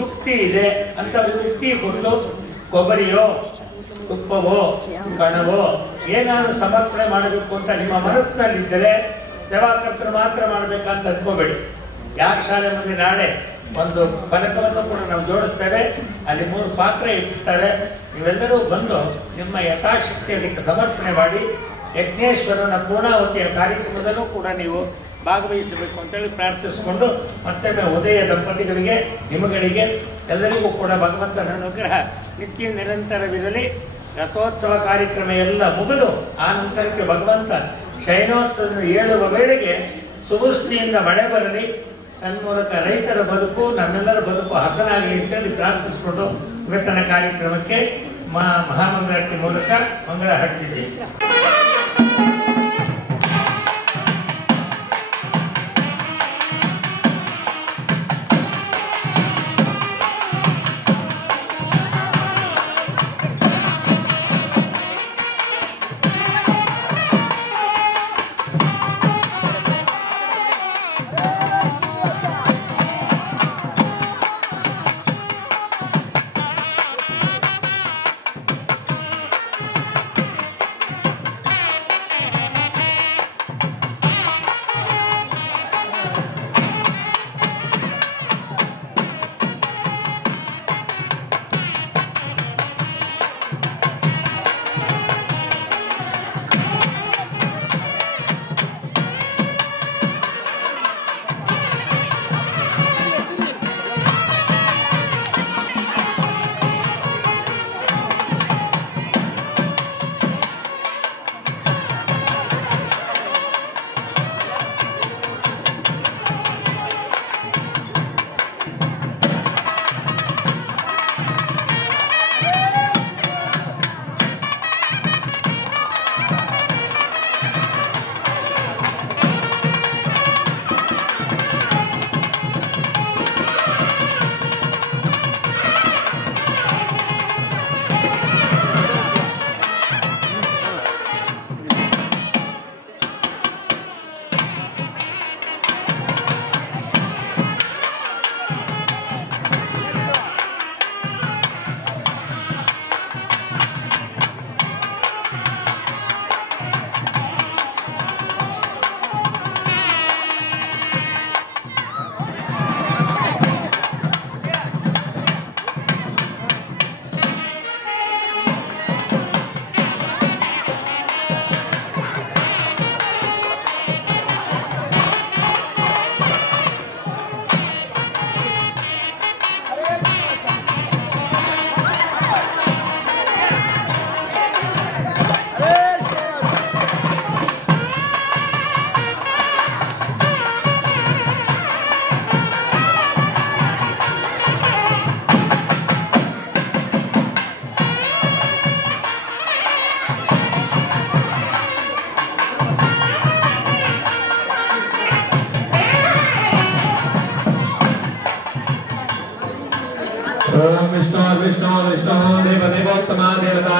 ಯುಕ್ತಿ ಇದೆ ಅಂತ ಯುಕ್ತಿ ಕೊಟ್ಟು ಕೊಬ್ಬರಿಯೋ ತುಪ್ಪವೋ ಕಣವೋ ಏನಾದರೂ ಸಮರ್ಪಣೆ ಮಾಡಬೇಕು ಅಂತ ನಿಮ್ಮ ಮನಸ್ಸಿನಲ್ಲಿದ್ದರೆ ಸೇವಾಕರ್ತರು ಮಾತ್ರ ಮಾಡಬೇಕಂತ ಅನ್ಕೋಬೇಡಿ. ಯಾಗಶಾಲೆ ಮುಂದೆ ನಾಳೆ ಒಂದು ಫಲಕವನ್ನು ಕೂಡ ನಾವು ಜೋಡಿಸ್ತೇವೆ. ಅಲ್ಲಿ 3 ಪಾತ್ರೆ ಇಟ್ಟಿರ್ತಾರೆ. ನೀವೆಲ್ಲರೂ ಬಂದು ನಿಮ್ಮ ಯಥಾಶಕ್ತಿ ಅದಕ್ಕೆ ಸಮರ್ಪಣೆ ಮಾಡಿ ಯಜ್ಞೇಶ್ವರನ ಪೂರ್ಣಾವತಿಯ ಕಾರ್ಯಕ್ರಮದಲ್ಲೂ ಕೂಡ ನೀವು ಭಾಗವಹಿಸಬೇಕು ಅಂತೇಳಿ ಪ್ರಾರ್ಥಿಸಿಕೊಂಡು ಮತ್ತೊಮ್ಮೆ ಉದಯ ದಂಪತಿಗಳಿಗೆ ನಿಮಗಳಿಗೆ ಎಲ್ಲರಿಗೂ ಕೂಡ ಭಗವಂತನ ಅನುಗ್ರಹ ನಿತ್ಯ ನಿರಂತರವಿರಲಿ. ರಥೋತ್ಸವ ಕಾರ್ಯಕ್ರಮ ಎಲ್ಲ ಮುಗಿದು ಆ ನಂತರಕ್ಕೆ ಭಗವಂತ ಶಯನೋತ್ಸವ ಏಳುವ ವೇಳೆಗೆ ಸುವೃಷ್ಟಿಯಿಂದ ಮಳೆ ಬರಲಿ, ತನ್ಮೂಲಕ ರೈತರ ಬದುಕು ನಮ್ಮೆಲ್ಲರ ಬದುಕು ಹಸನಾಗಲಿ ಅಂತೇಳಿ ಪ್ರಾರ್ಥಿಸಿಕೊಂಡು ಇವತ್ತಿನ ಕಾರ್ಯಕ್ರಮಕ್ಕೆ ಮಹಾಮಂಗಳಾರತಿ ಮೂಲಕ ಮಂಗಳ ಹಾಡ್ತಿದ್ದೀವಿ. विष्णु देव देवोत्तमा देवता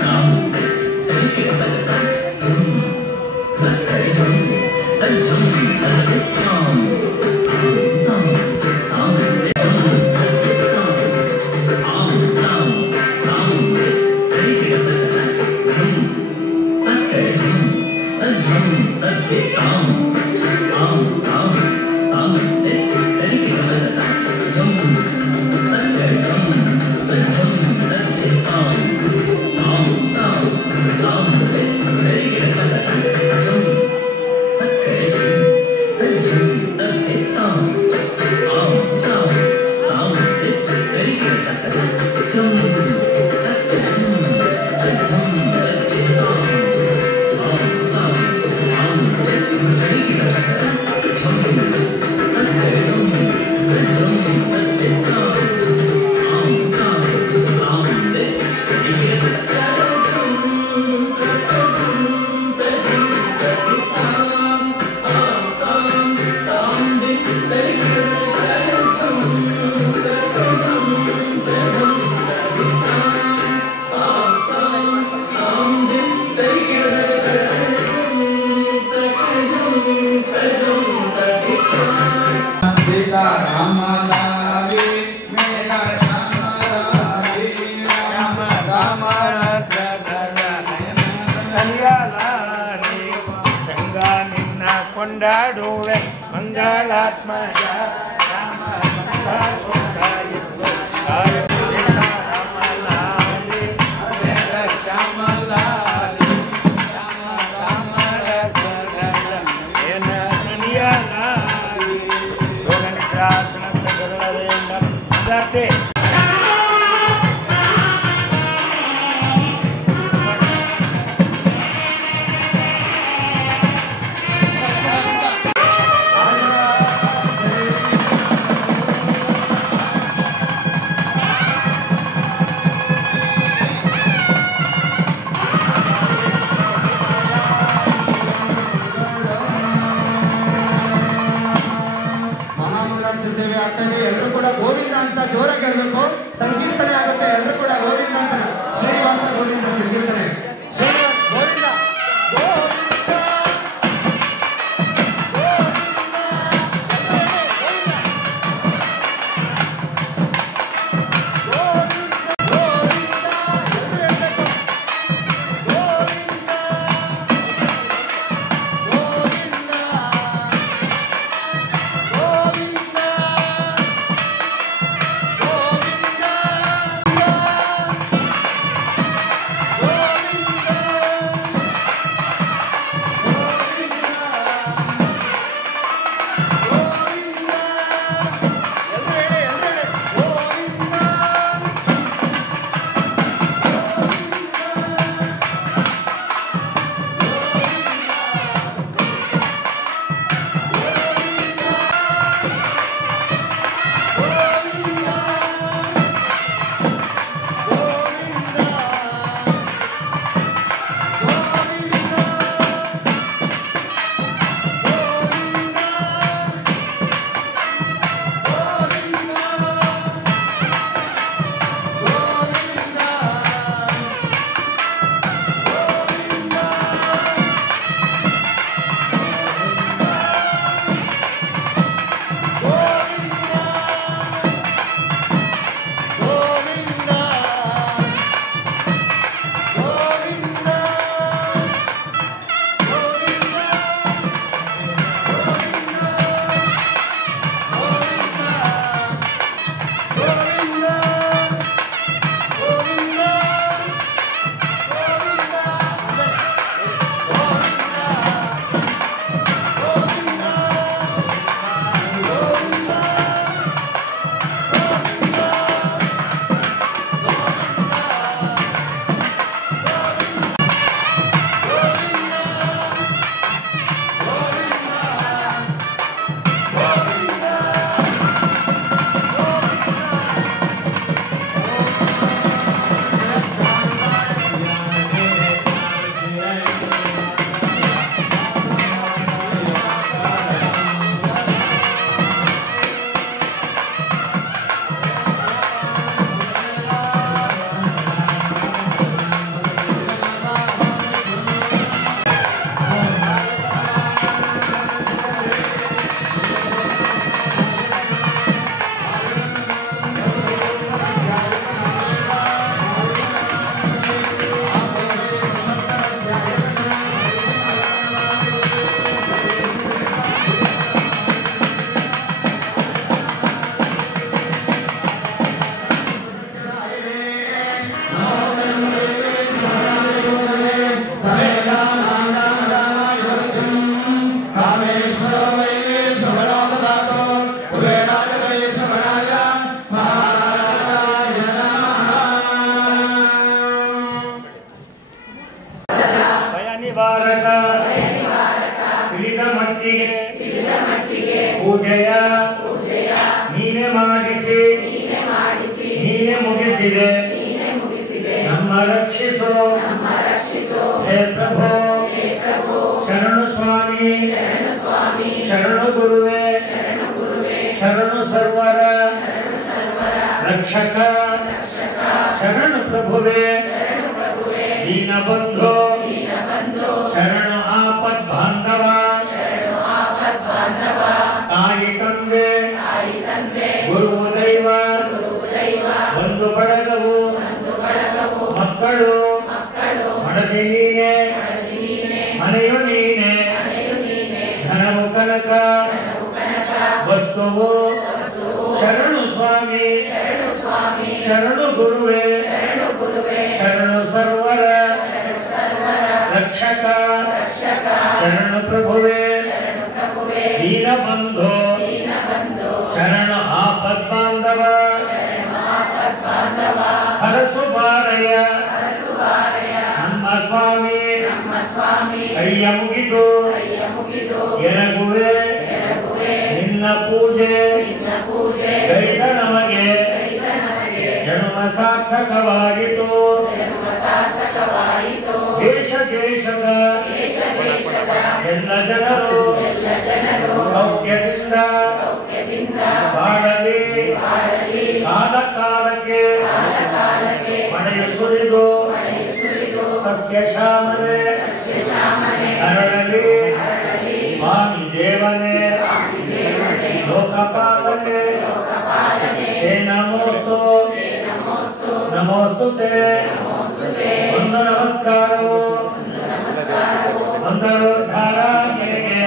काम ಮಂಗಳಾತ್ಮಜ ರಾಮ ಸೇವೆ ಆಗ್ತದೆ. ಎಲ್ಲರೂ ಕೂಡ ಗೋವಿಂದ ಅಂತ ಜೋರಾಗಿ ಹೇಳಬೇಕು. ಸಂಕೀರ್ತನೆ ಆಗುತ್ತೆ. ಎಲ್ಲರೂ ಕೂಡ ಗೋವಿಂದ ಅಂತ ಶ್ರೀನಿವಾಸ ಗೋವಿಂದ ಸಂಕೀರ್ತನೆ. ಗೋವಿಂದ ಪೂಜೆಯ ನೀನೆ ಮಾಡಿಸಿ ನೀನೆ ಮುಗಿಸಿದೆ ನಮ್ಮ ರಕ್ಷಿಸೋ ಹೇ ಪ್ರಭೋ ಶರಣು ಸ್ವಾಮಿ ಶರಣು ಗುರುವೆ ಶರಣು ಸರ್ವರ ರಕ್ಷಕ ಶರಣು ಪ್ರಭುವೆ ದೀನಬಂಧೋ ಶರಣು ಆಪದ್ ಬಾಂಧವ ತಾಯಿ ತಂದೆ ಗುರು ದೈವ ಬಂಧು ಬಳಗವು ಮಕ್ಕಳು ಮಡದಿ ನೀನೆ ಮನೆಯು ನೀನೆ ಧನವು ಕನಕ ವಸ್ತುವು ಶರಣು ಸ್ವಾಮಿ ಶರಣು ಗುರುವೇ ಶರಣು ಸರ್ವರ ರಕ್ಷಕ ಶರಣು ಪ್ರಭುವೇ ದೀನಬಂಧು ಶರಣು ಆಪದ್ಬಾಂಧವ ಹರಸು ಬಾರಯ್ಯ ನಮ್ಮ ಸ್ವಾಮಿ ಕೈಯ ಮುಗಿದು ಎರಗುವೆ ನಿನ್ನ ಪೂಜೆ ಗೈದ ನಮಗೆ ಜನ್ಮ ಸಾರ್ಥಕವಾಯಿತು ದೇಶ ದೇಶದ ಎಲ್ಲ ಜನರು ಸೌಖ್ಯದಿಂದ ಬಾಳಲಿ ಕಾಲ ಕಾಲಕ್ಕೆ ಮಳೆಯು ಸುರಿದು ಸತ್ಯ ಶ್ಯಾಮನೆ ಅರಳಲಿ ಸ್ವಾಮಿ ದೇವನೇ ಲೋಕಪಾಲನೆ ಹೇ ನಮೋಸ್ತು ನಮೋಸ್ತುತೆ ಒಂದು ನಮಸ್ಕಾರವು ಒಂದರೋದ್ಧಾರ ನಿನಗೆ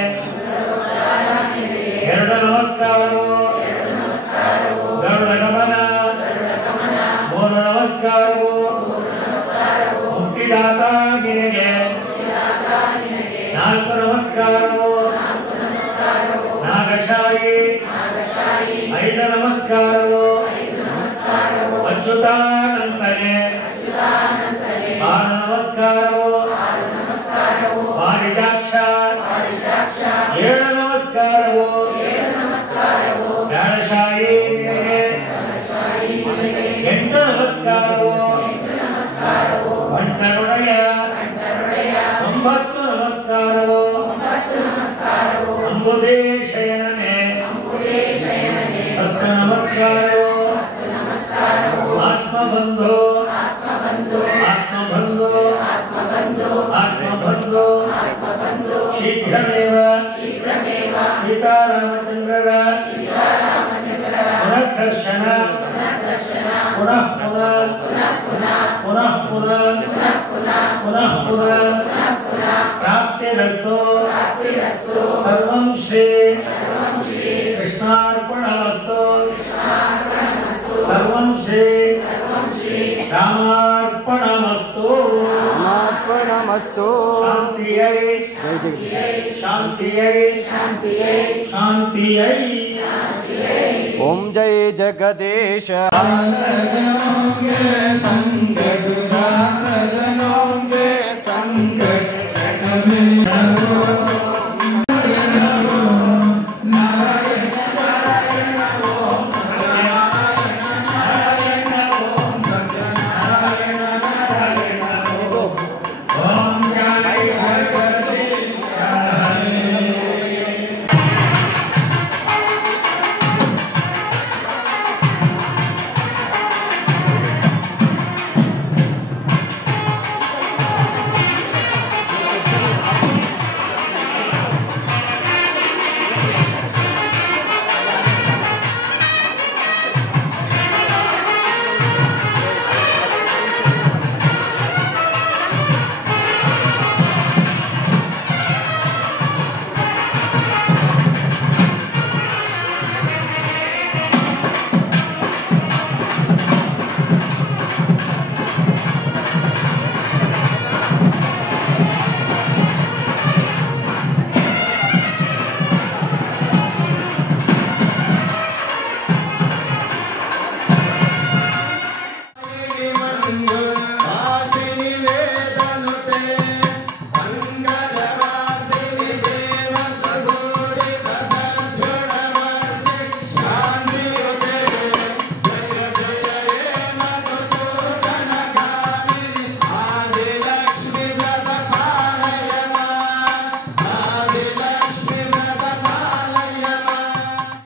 ಎರಡು ನಮಸ್ಕಾರವು ಗರುಡ ಗಮನ ಮೂರು ನಮಸ್ಕಾರವು ಮುಕ್ತಿದಾತ ನಿನಗೆ ನಾಲ್ಕು ನಮಸ್ಕಾರವು ನಾಗಶಾಯಿ ಐದು ನಮಸ್ಕಾರವು ಅಚ್ಯುತಾನಂತನೇ ಆರು ನಮಸ್ಕಾರವು ಪಾರಿಜಾಕ್ಷ ಏಳು ನಮಸ್ಕಾರವು ಜ್ಞಾನಶಾಯಿ ಎಂಟು ನಮಸ್ಕಾರವು ಭಂಟರೊಡೆಯ 9 ನಮಸ್ಕಾರವು ಅಂಬುದೇಶಯನೇ 10 ನಮಸ್ಕಾರವು ಆತ್ಮಬಂಧು ಶೀಘ್ರಮೇವ ಸೀತಾರಾಮಚಂದ್ರರ ಪುನಃದರ್ಶನ ಪುನಃ ಪ್ರಾಪ್ತಿರಸ್ತು ಸರ್ವಂ ಶ್ರೀ ಕೃಷ್ಣಾರ್ಪಣಮಸ್ತು ಸರ್ವಂ ಶ್ರೀ ರಾಮಾರ್ಪಣಮಸ್ತು शांति। ओम जय जगदीश।